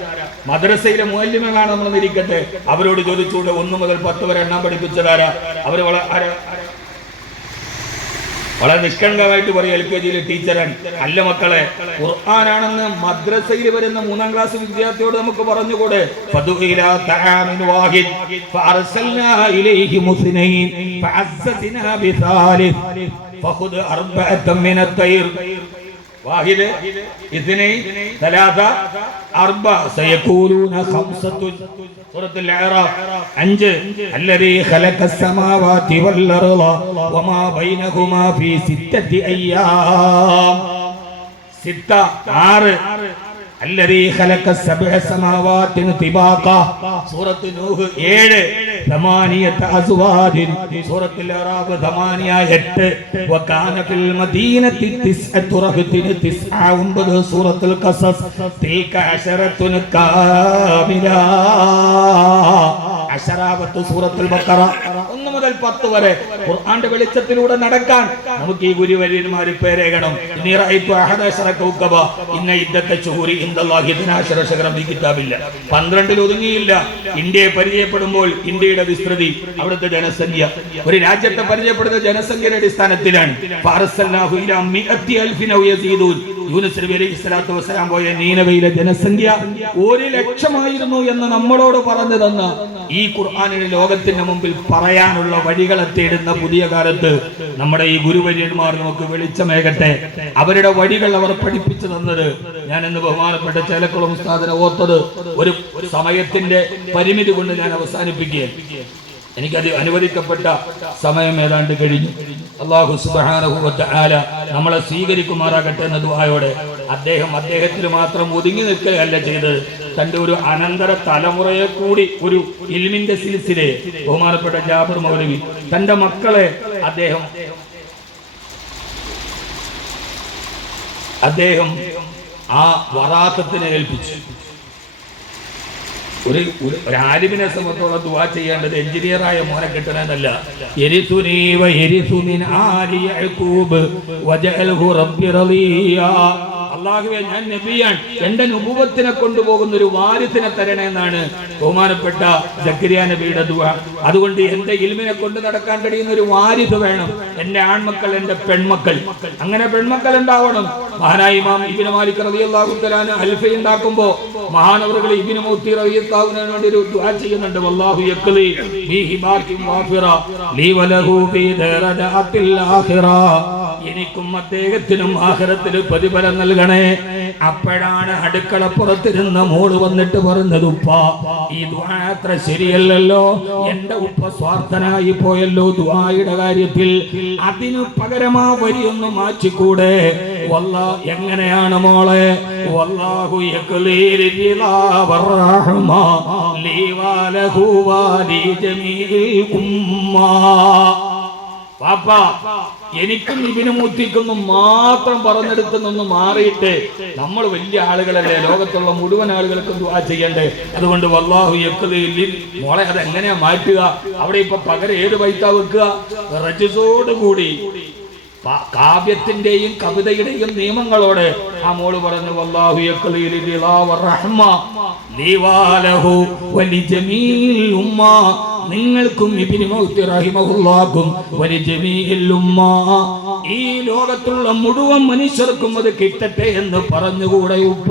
മദ്രസയിലെ മുഅല്ലിമകളാണ് നമ്മൾ ഇരിക്കട്ടെ, അവരോട് ചോദിച്ചുകൊണ്ട് 1 മുതൽ 10 വരെ എണ്ണാൻ പഠിപ്പിച്ചതാരാ? അവർ വളരെ നിഷ്കളങ്കമായിട്ട് പറയും LKGയിലെ ടീച്ചറാണ്. അല്ല മക്കളെ, ഖുർആനാണെന്ന് മദ്രസയിൽ വരുന്ന 3ാം ക്ലാസ് വിദ്യാർത്ഥിയോട് നമുക്ക് പറഞ്ഞുകൂടെ? فخذ أربعة من الطير واحد اثنين ثلاثة أربعة سيقولون خمسة. سورة الأعراف 5 الذي خلق السماوات والأرض وما بينهما في 6 أيام. 6 الذي خلق 7 سماوات طباقا. سورة نوح 7 8 أزواج. سورة الأعراف 8 وكان في المدينة 9 رهط 9. سورة القصص تلك 10 كاملة. 10 സൂറത്തുൽ ബഖറ 1 മുതൽ 10 വരെ ഖുർആന്റെ വെളിച്ചത്തിലൂടെ നടക്കാൻ നമുക്ക് ഈ ഗുരുവര്യന്മാരെ പേരേകണം. ഇനി റഅയ്തു 11 കൗകബ ഇന്ന ഇദ്ദത ശുഹൂരി ഇൻദല്ലാഹി 12 ശഹറൻ ഫീ കിതാബില്ല. 12ൽ ഒതുങ്ങിയില്ല. ഇന്ത്യയെ പരിചയപ്പെടുമ്പോൾ ഇന്ത്യയുടെ വിസ്തൃതി, അവിടുത്തെ ജനസംഖ്യ, ഒരു രാജ്യത്തെ പരിചയപ്പെടുന്ന ജനസംഖ്യയുടെ അടിസ്ഥാനത്തിലാണ്. ഫഅർസൽനാഹു ഇലാ 100,000 ഔ യസീദൂൻ. യൂനുസ് നബി അലൈഹി സ്വലാത്തു വസ്സലാം പോയ നീനവയിലെ ജനസംഖ്യ 1,00,000 എന്ന് നമ്മളോട് പറഞ്ഞു തന്ന ഈ ഖുർആനിലെ ലോകത്തിന്റെ മുമ്പിൽ പറയാനുള്ള വഴികളെ തേടുന്ന പുതിയ കാലത്ത് നമ്മുടെ ഈ ഗുരുവര്യന്മാർ നമുക്ക് വെളിച്ചമേകട്ടെ. അവരുടെ വഴികൾ അവർ പഠിപ്പിച്ചു തന്നത് ഞാൻ ഇന്ന് ബഹുമാനപ്പെട്ട ചേലക്കുളം ഉസ്താദിനെ ഓർത്തത് ഒരു സമയത്തിന്റെ പരിമിതി കൊണ്ട് ഞാൻ അവസാനിപ്പിക്കുകയാണ്. എനിക്കത് അനുവദിക്കപ്പെട്ട സമയം ഏതാണ്ട് കഴിഞ്ഞു. അല്ലാഹു സുബ്ഹാനഹു വ തആല നമ്മളെ സ്വീകരിക്കുമാറാകട്ടെ എന്ന ദുആയോടെ അദ്ദേഹത്തിൽ മാത്രം ഒതുങ്ങി നിൽക്കുകയല്ല ചെയ്തത്, തന്റെ ഒരു അനന്തര തലമുറയെ കൂടി ഒരു ഇൽമിന്റെ സിൽസിലയെ ബഹുമാനപ്പെട്ട ജാബിർ മൗലവി തന്റെ മക്കളെ അദ്ദേഹം ആ വറാസത്തിനെ ഏൽപ്പിച്ചു. ഒരു ആലിമിനെ സംബന്ധിച്ചോളം ദുആ ചെയ്യേണ്ടത് എഞ്ചിനീയറായ മോനെ കിട്ടണമെന്നല്ല. യരിസുനി വ യരിസു മിൻ ആലി യഅഖൂബ് വജഅൽഹു റബ്ബി റളിയ. അള്ളാഹുവെ ഞാൻ നബിയാണ്, എന്റെ നുബുവത്തിനെ കൊണ്ടുപോകുന്ന ഒരു വാരിസിനെ തരണേ എന്നാണ് ബഹുമാനപ്പെട്ട സക്കരിയ നബിയുടെ ദുആ. അതുകൊണ്ട് എന്റെ ഇൽമിനെ കൊണ്ട് നടക്കാൻ കഴിയുന്ന ഒരു വാരിസ് വേണം, എന്റെ ആൺമക്കൾ, എന്റെ പെൺമക്കൾ. അങ്ങനെ പെൺമക്കൾ ഉണ്ടാവണം. മഹാനായ ഇമാം ഇബ്നു മാലിക് റളിയല്ലാഹു തആല അൽഫ ഉണ്ടാക്കുമ്പോ മഹാനവറുകൾ ഇബ്നു മൗത്തി റളിയല്ലാഹു അൻഹു വേണ്ടി ഒരു ദുആ ചെയ്യുന്നുണ്ട്. വല്ലാഹു യഖ്ലി ബിഹി ബാക്കിൻ വാഫിറ ലീ വലഹു ബി ദറജാത്തിൽ ആഖിറ. എനിക്കും അദ്ദേഹത്തിനും ആഖിറത്തിൽ പ്രതിഫലം നൽകണേ. അപ്പോഴാണ് അടുക്കളപ്പുറത്തിരുന്ന മോള് വന്നിട്ട് പറഞ്ഞത്, ഉപ്പ ഈ ദുആ അത്ര ശരിയല്ലല്ലോ, എന്റെ ഉപ്പ സ്വാർത്ഥനായി പോയല്ലോ ദുആയുടെ കാര്യത്തിൽ, അതിനു പകരമാ വരിയൊന്ന് മാറ്റിക്കൂടെ? എങ്ങനെയാണ് മോളെ? വല്ലാഹു യഖ്ലീൽ റിളാ വറഹ്മ ലീ വലഹു വലി ജമീഇൽ ഉമ്മ. പാപ്പാ എനിക്കും ഇബ്നു മൂത്തിക്കൊന്നും മാത്രം പറഞ്ഞെടുത്തൊന്ന് മാറിയിട്ട് നമ്മൾ വലിയ ആളുകളല്ലേ, ലോകത്തുള്ള മുഴുവൻ ആളുകൾക്കും ദുആ ചെയ്യണ്ടേ? അതുകൊണ്ട് വല്ലാഹു യഖ്ലീൽ. മോളെ അതെങ്ങനെയാ മാറ്റുക? അവിടെ ഇപ്പൊ പകരം ഏത് ബൈത്താ വെക്കുക? റജസോട് കൂടി കാവ്യത്തിന്റെയും കവിതയുടെയും നിയമങ്ങളോടെ ആ മോള് പറഞ്ഞു, വല്ലാഹു യഖ്ലീൽ റിളാ വറഹ്മ ലീ വലഹു വലി ജമീഇൽ ഉമ്മ. നിങ്ങൾക്കും ഇബ്നു മൗത്തി റഹിമഹുല്ലാഹും വലി ജമീഇൽ ഉമ്മ, ഈ ലോകത്തുള്ള മുഴുവൻ മനുഷ്യർക്കും അത് കിട്ടട്ടെ എന്ന് പറഞ്ഞുകൂടെ ഉപ്പ?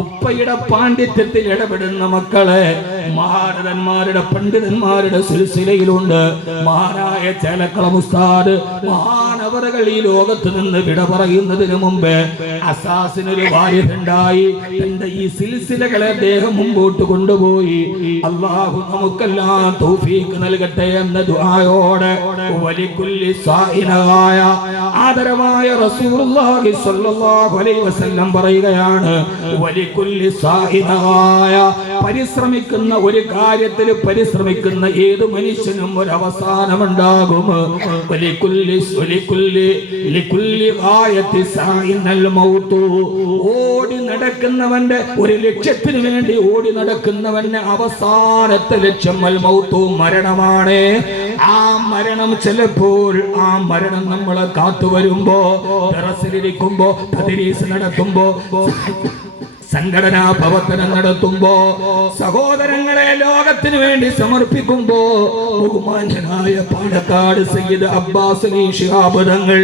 ഉപ്പയുടെ പാണ്ഡിത്യത്തിൽ ഇടപെടുന്ന മക്കളെ മഹാരഥന്മാരുടെ പണ്ഡിതന്മാരുടെ സിൽസിലയിലുണ്ട്. മഹാനായ ചേലക്കളം ഉസ്താദ് മഹാനവറുകൾ ഈ ലോകത്ത് നിന്ന് വിട പറയുന്നതിന് മുമ്പ് അസാസിനൊരു വാരിസുണ്ടായി. തന്റെ ഈ സിൽസിലകളെ അദ്ദേഹം മുമ്പോട്ട് കൊണ്ടുപോയി. അല്ലാഹു നമുക്കെല്ലാം തൗഫീഖ് നൽകട്ടെ എന്ന ദുആയോടെ വലികുല്ലി സായിനായ ആദരവായ റസൂലുള്ളാഹി സ്വല്ലല്ലാഹു അലൈഹി വസല്ലം പറയുകയാണ്, വലികുല്ലി സായിനായ പരിശ്രമിക്കുന്ന ഒരു കാര്യത്തിൽ പരിശ്രമിക്കുന്ന ഏത് മനുഷ്യനും ഒരു അവസാനമുണ്ടാകും. ഓടി നടക്കുന്നവന്റെ ഒരു ലക്ഷ്യത്തിന് വേണ്ടി ഓടി നടക്കുന്നവന്റെ അവസാനത്തെ ലക്ഷ്യം അൽ മൗത്തു, മരണമാണ്. ആ മരണം ചിലപ്പോൾ ആ മരണം നമ്മളെ കാത്തുവരുമ്പോ, ടെറസിലിരിക്കുമ്പോ, തദ്രീസ് നടത്തുമ്പോ, സംഘടനാ പ്രവർത്തനം നടത്തുമ്പോ, സഹോദരങ്ങളെ ലോകത്തിന് വേണ്ടി സമർപ്പിക്കുമ്പോ, ബഹുമാന്യനായ പാലക്കാട് സയ്യിദ് അബ്ബാസ് അലി ശിഹാബ് തങ്ങൾ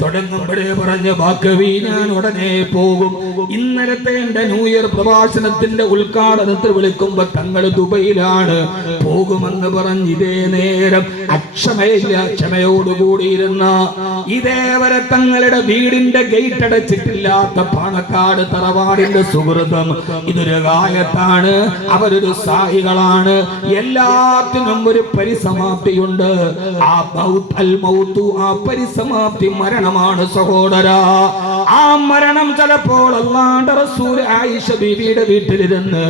തുടങ്ങുമ്പോഴേ പറഞ്ഞ ബാക്കവി ഞാൻ ഉടനെ പോകും. ഇന്നലത്തെ എന്റെ ന്യൂ ഇയർ പ്രഭാഷണത്തിന്റെ ഉദ്ഘാടനത്തിൽ വിളിക്കുമ്പോ തങ്ങൾ ദുബൈയിലാണ്, പോകുമെന്ന് പറഞ്ഞ് ഇതേ നേരം അക്ഷമയില്ല ക്ഷമയോടുകൂടിയിരുന്ന ഇതേവരെ തങ്ങളുടെ വീടിന്റെ ഗേറ്റ് അടച്ചിട്ടില്ലാത്ത പാണക്കാട് തറവാടിന്റെ സുഹൃതം, ഇതൊരു ഗായത്താണ്. അവരൊരു സാഹികളാണ്. എല്ലാത്തിനും ഒരു പരിസമാപ്തിയുണ്ട്. ആ പരിസമാപ്തി മരണമാണ് സഹോദര. ആ മരണം ചിലപ്പോൾ അല്ലാഹുവിന്റെ റസൂൽ ആയിഷ ബീവിയുടെ വീട്ടിലിരുന്ന്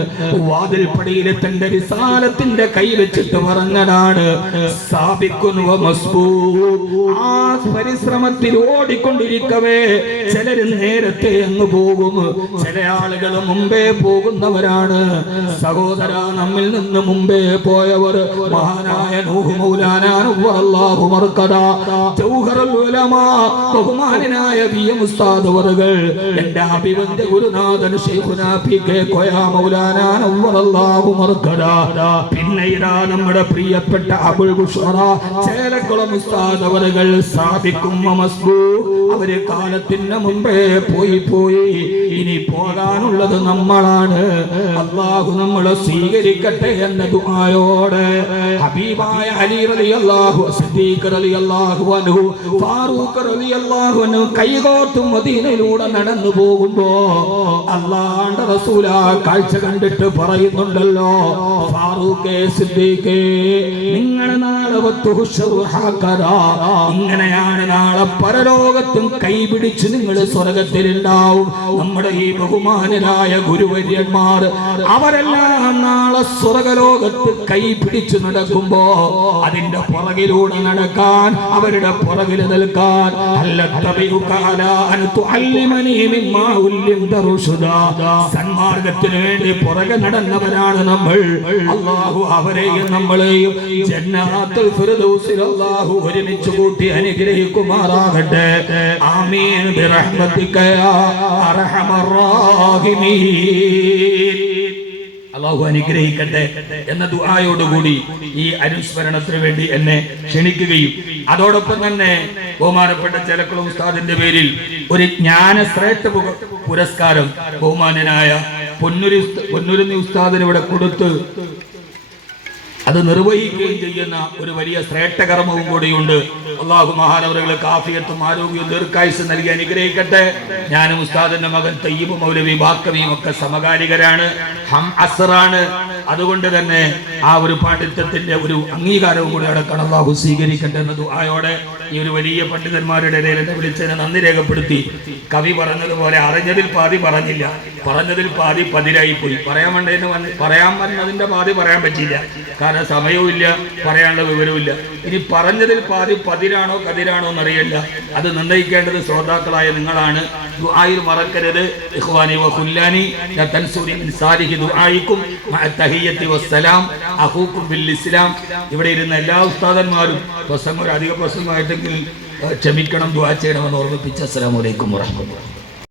വാതിൽപ്പടിയിൽ തന്റെ റിസാലത്തിന്റെ കൈ വെച്ചിട്ട് പറഞ്ഞതാണ്, ആ പരിശ്രമത്തിൽ ഓടിക്കൊണ്ടിരിക്കവേ ചിലര് നേരത്തെ അങ്ങ് പോകും, ചില ആളുകൾ മുമ്പേ പോകുന്നവരാണ്. സഹോദര, നമ്മിൽ നിന്ന് മുമ്പേ പോയവർ മഹാനായ നൂഹ് മൗലാന നവ്വറല്ലാഹു മർഖദ ജൗഹറുൽ ഉലമാ ബഹുമാനനായ വി എം ഉസ്താദ് അവറുകൾ, എൻ്റെ അഭിവന്ദ്യ ഗുരുനാഥൻ ശൈഖുനാ പി കെ കോയ മൗലാന നവ്വറല്ലാഹു മർഖദ, പിന്നെ ഇതാ നമ്മുടെ പ്രിയപ്പെട്ട അബുൽ ബുശ്റ ചേലക്കുളം ഉസ്താദ് അവറുകൾ, സാദിഖും മസ്ബൂ, അവര് കാലത്തിന് മുമ്പേ പോയി. ഇനി പോകാനുള്ളത് നമ്മളാണ്. അല്ലാഹു നമ്മളെ സ്വീകരിക്കട്ടെ എന്ന ദുആയോടെ ഹബീബായ അലി റളിയല്ലാഹു സിദ്ദീഖ് റളിയല്ലാഹു അൻഹു ഫാറൂഖ് റളിയല്ലാഹു അൻഹു കൈകോർത്ത് മദീനയിലൂടെ നടന്നു പോകുമ്പോ അല്ലാഹുവിന്റെ റസൂൽ ആ കാഴ്ച കണ്ടിട്ട് പറയുന്നുണ്ടല്ലോ, ഫാറൂഖേ സിദ്ദീഖേ, നിങ്ങൾ നാളെ ഇങ്ങനെയാണ് നാളെ പരലോകത്തും കൈപിടിച്ച് നിങ്ങൾ സ്വർഗത്തിലുണ്ടാവും. നമ്മുടെ ഈ ബഹുമാനരായ ഗുരുവര്യന്മാർ അവരെല്ലാം നാളെ സ്വർഗലോകത്ത് കൈ പിടിച്ചു നടക്കുമ്പോ അതിന്റെ പുറകിലൂടെ നടക്കാൻ, അവരുടെ പുറകിൽ നിൽക്കാൻ, തുഅല്ലിമനി മിമ്മാ ഉല്ലിംത റുശദാ. സന്മാർഗത്തിന് വേണ്ടി പുറകെ നടന്നവരാണ് നമ്മൾ. അല്ലാഹു അവരെയും നമ്മളെയും ജന്നത്തുൽ ഫിർദൗസിൽ അല്ലാഹു ഒരുമിച്ച് കൂട്ടി അനുഗ്രഹിക്കുമാറാകട്ടെ. ആമീൻ ബിറഹ്മതിക യാ അർഹമർ റഹീമീൻ. അല്ലാഹു അനുഗ്രഹിക്കട്ടെ എന്ന ദുആയോടുകൂടി ഈ അനുസ്മരണത്തിന് വേണ്ടി എന്നെ ക്ഷണിക്കുകയും അതോടൊപ്പം തന്നെ ബഹുമാനപ്പെട്ട ചെലക്കുളം ഉസ്താദിന്റെ പേരിൽ ഒരു ജ്ഞാനശ്രേഷ്ഠ പുരസ്കാരം ബഹുമാന്യനായ പൊന്നുരുന്നി ഉസ്താദിന് ഇവിടെ കൊടുത്ത് അത് നിർവഹിക്കുകയും ചെയ്യുന്ന ഒരു വലിയ ശ്രേഷ്ഠകർമ്മവും കൂടിയുണ്ട്. അല്ലാഹു മഹാനവറുകൾക്ക് ആഫിയത്തും ആരോഗ്യവും ദീർഘായുസ്സും നൽകി അനുഗ്രഹിക്കട്ടെ. ഞാനും ഉസ്താദിന്റെ മകൻ തയ്യിബ് മൗലവി ബാക്കവിയും ഒക്കെ സമകാലികരാണ്, ഹം അസറാണ്. അതുകൊണ്ട് തന്നെ ആ ഒരു പാണ്ഡിത്യത്തിന്റെ ഒരു അംഗീകാരവും കൂടി അടക്കണം. അല്ലാഹു സ്വീകരിക്കട്ടെ എന്ന ദുആയോടെ ഈ ഒരു വലിയ പണ്ഡിതന്മാരുടെ ഇടയിൽ എന്നെ വിളിച്ചതിനെ നന്ദി രേഖപ്പെടുത്തി. കവി പറഞ്ഞതുപോലെ അറിഞ്ഞതിൽ പാതി പറഞ്ഞില്ല, പറഞ്ഞതിൽ പാതി പതിരായി പോയി. പറയാൻ വന്നതിന്റെ പാതി പറയാൻ പറ്റിയില്ല, കാരണം സമയവും ഇല്ല, പറയാനുള്ള വിവരവും ഇല്ല. ഇനി പറഞ്ഞതിൽ പാതി പതിരാണോ കതിരാണോ എന്നറിയില്ല. അത് നിർണ്ണയിക്കേണ്ടത് ശ്രോതാക്കളായ നിങ്ങളാണ്. ദുആയിൽ മറക്കരുത്. ഇഖ്വാനി വ ഖുല്ലാനി ലാ തൻസൂരി മിൻ സാലിഹി ദുആയിക്കും മഅ തഹിയ്യത്തി വസ്സലാം അഖൂക്കും ബിൽ ഇസ്ലാം. ഇവിടെ ഇരുന്ന എല്ലാ ഉസ്താദന്മാരും പ്രസംഗം അധിക പ്രസംഗമായിട്ടെങ്കിൽ ക്ഷമിക്കണം, ദുആ ചെയ്യണമെന്ന് ഓർമ്മിപ്പിച്ച് അസ്സലാമു അലൈക്കും വറഹ്മത്തുള്ളാഹി.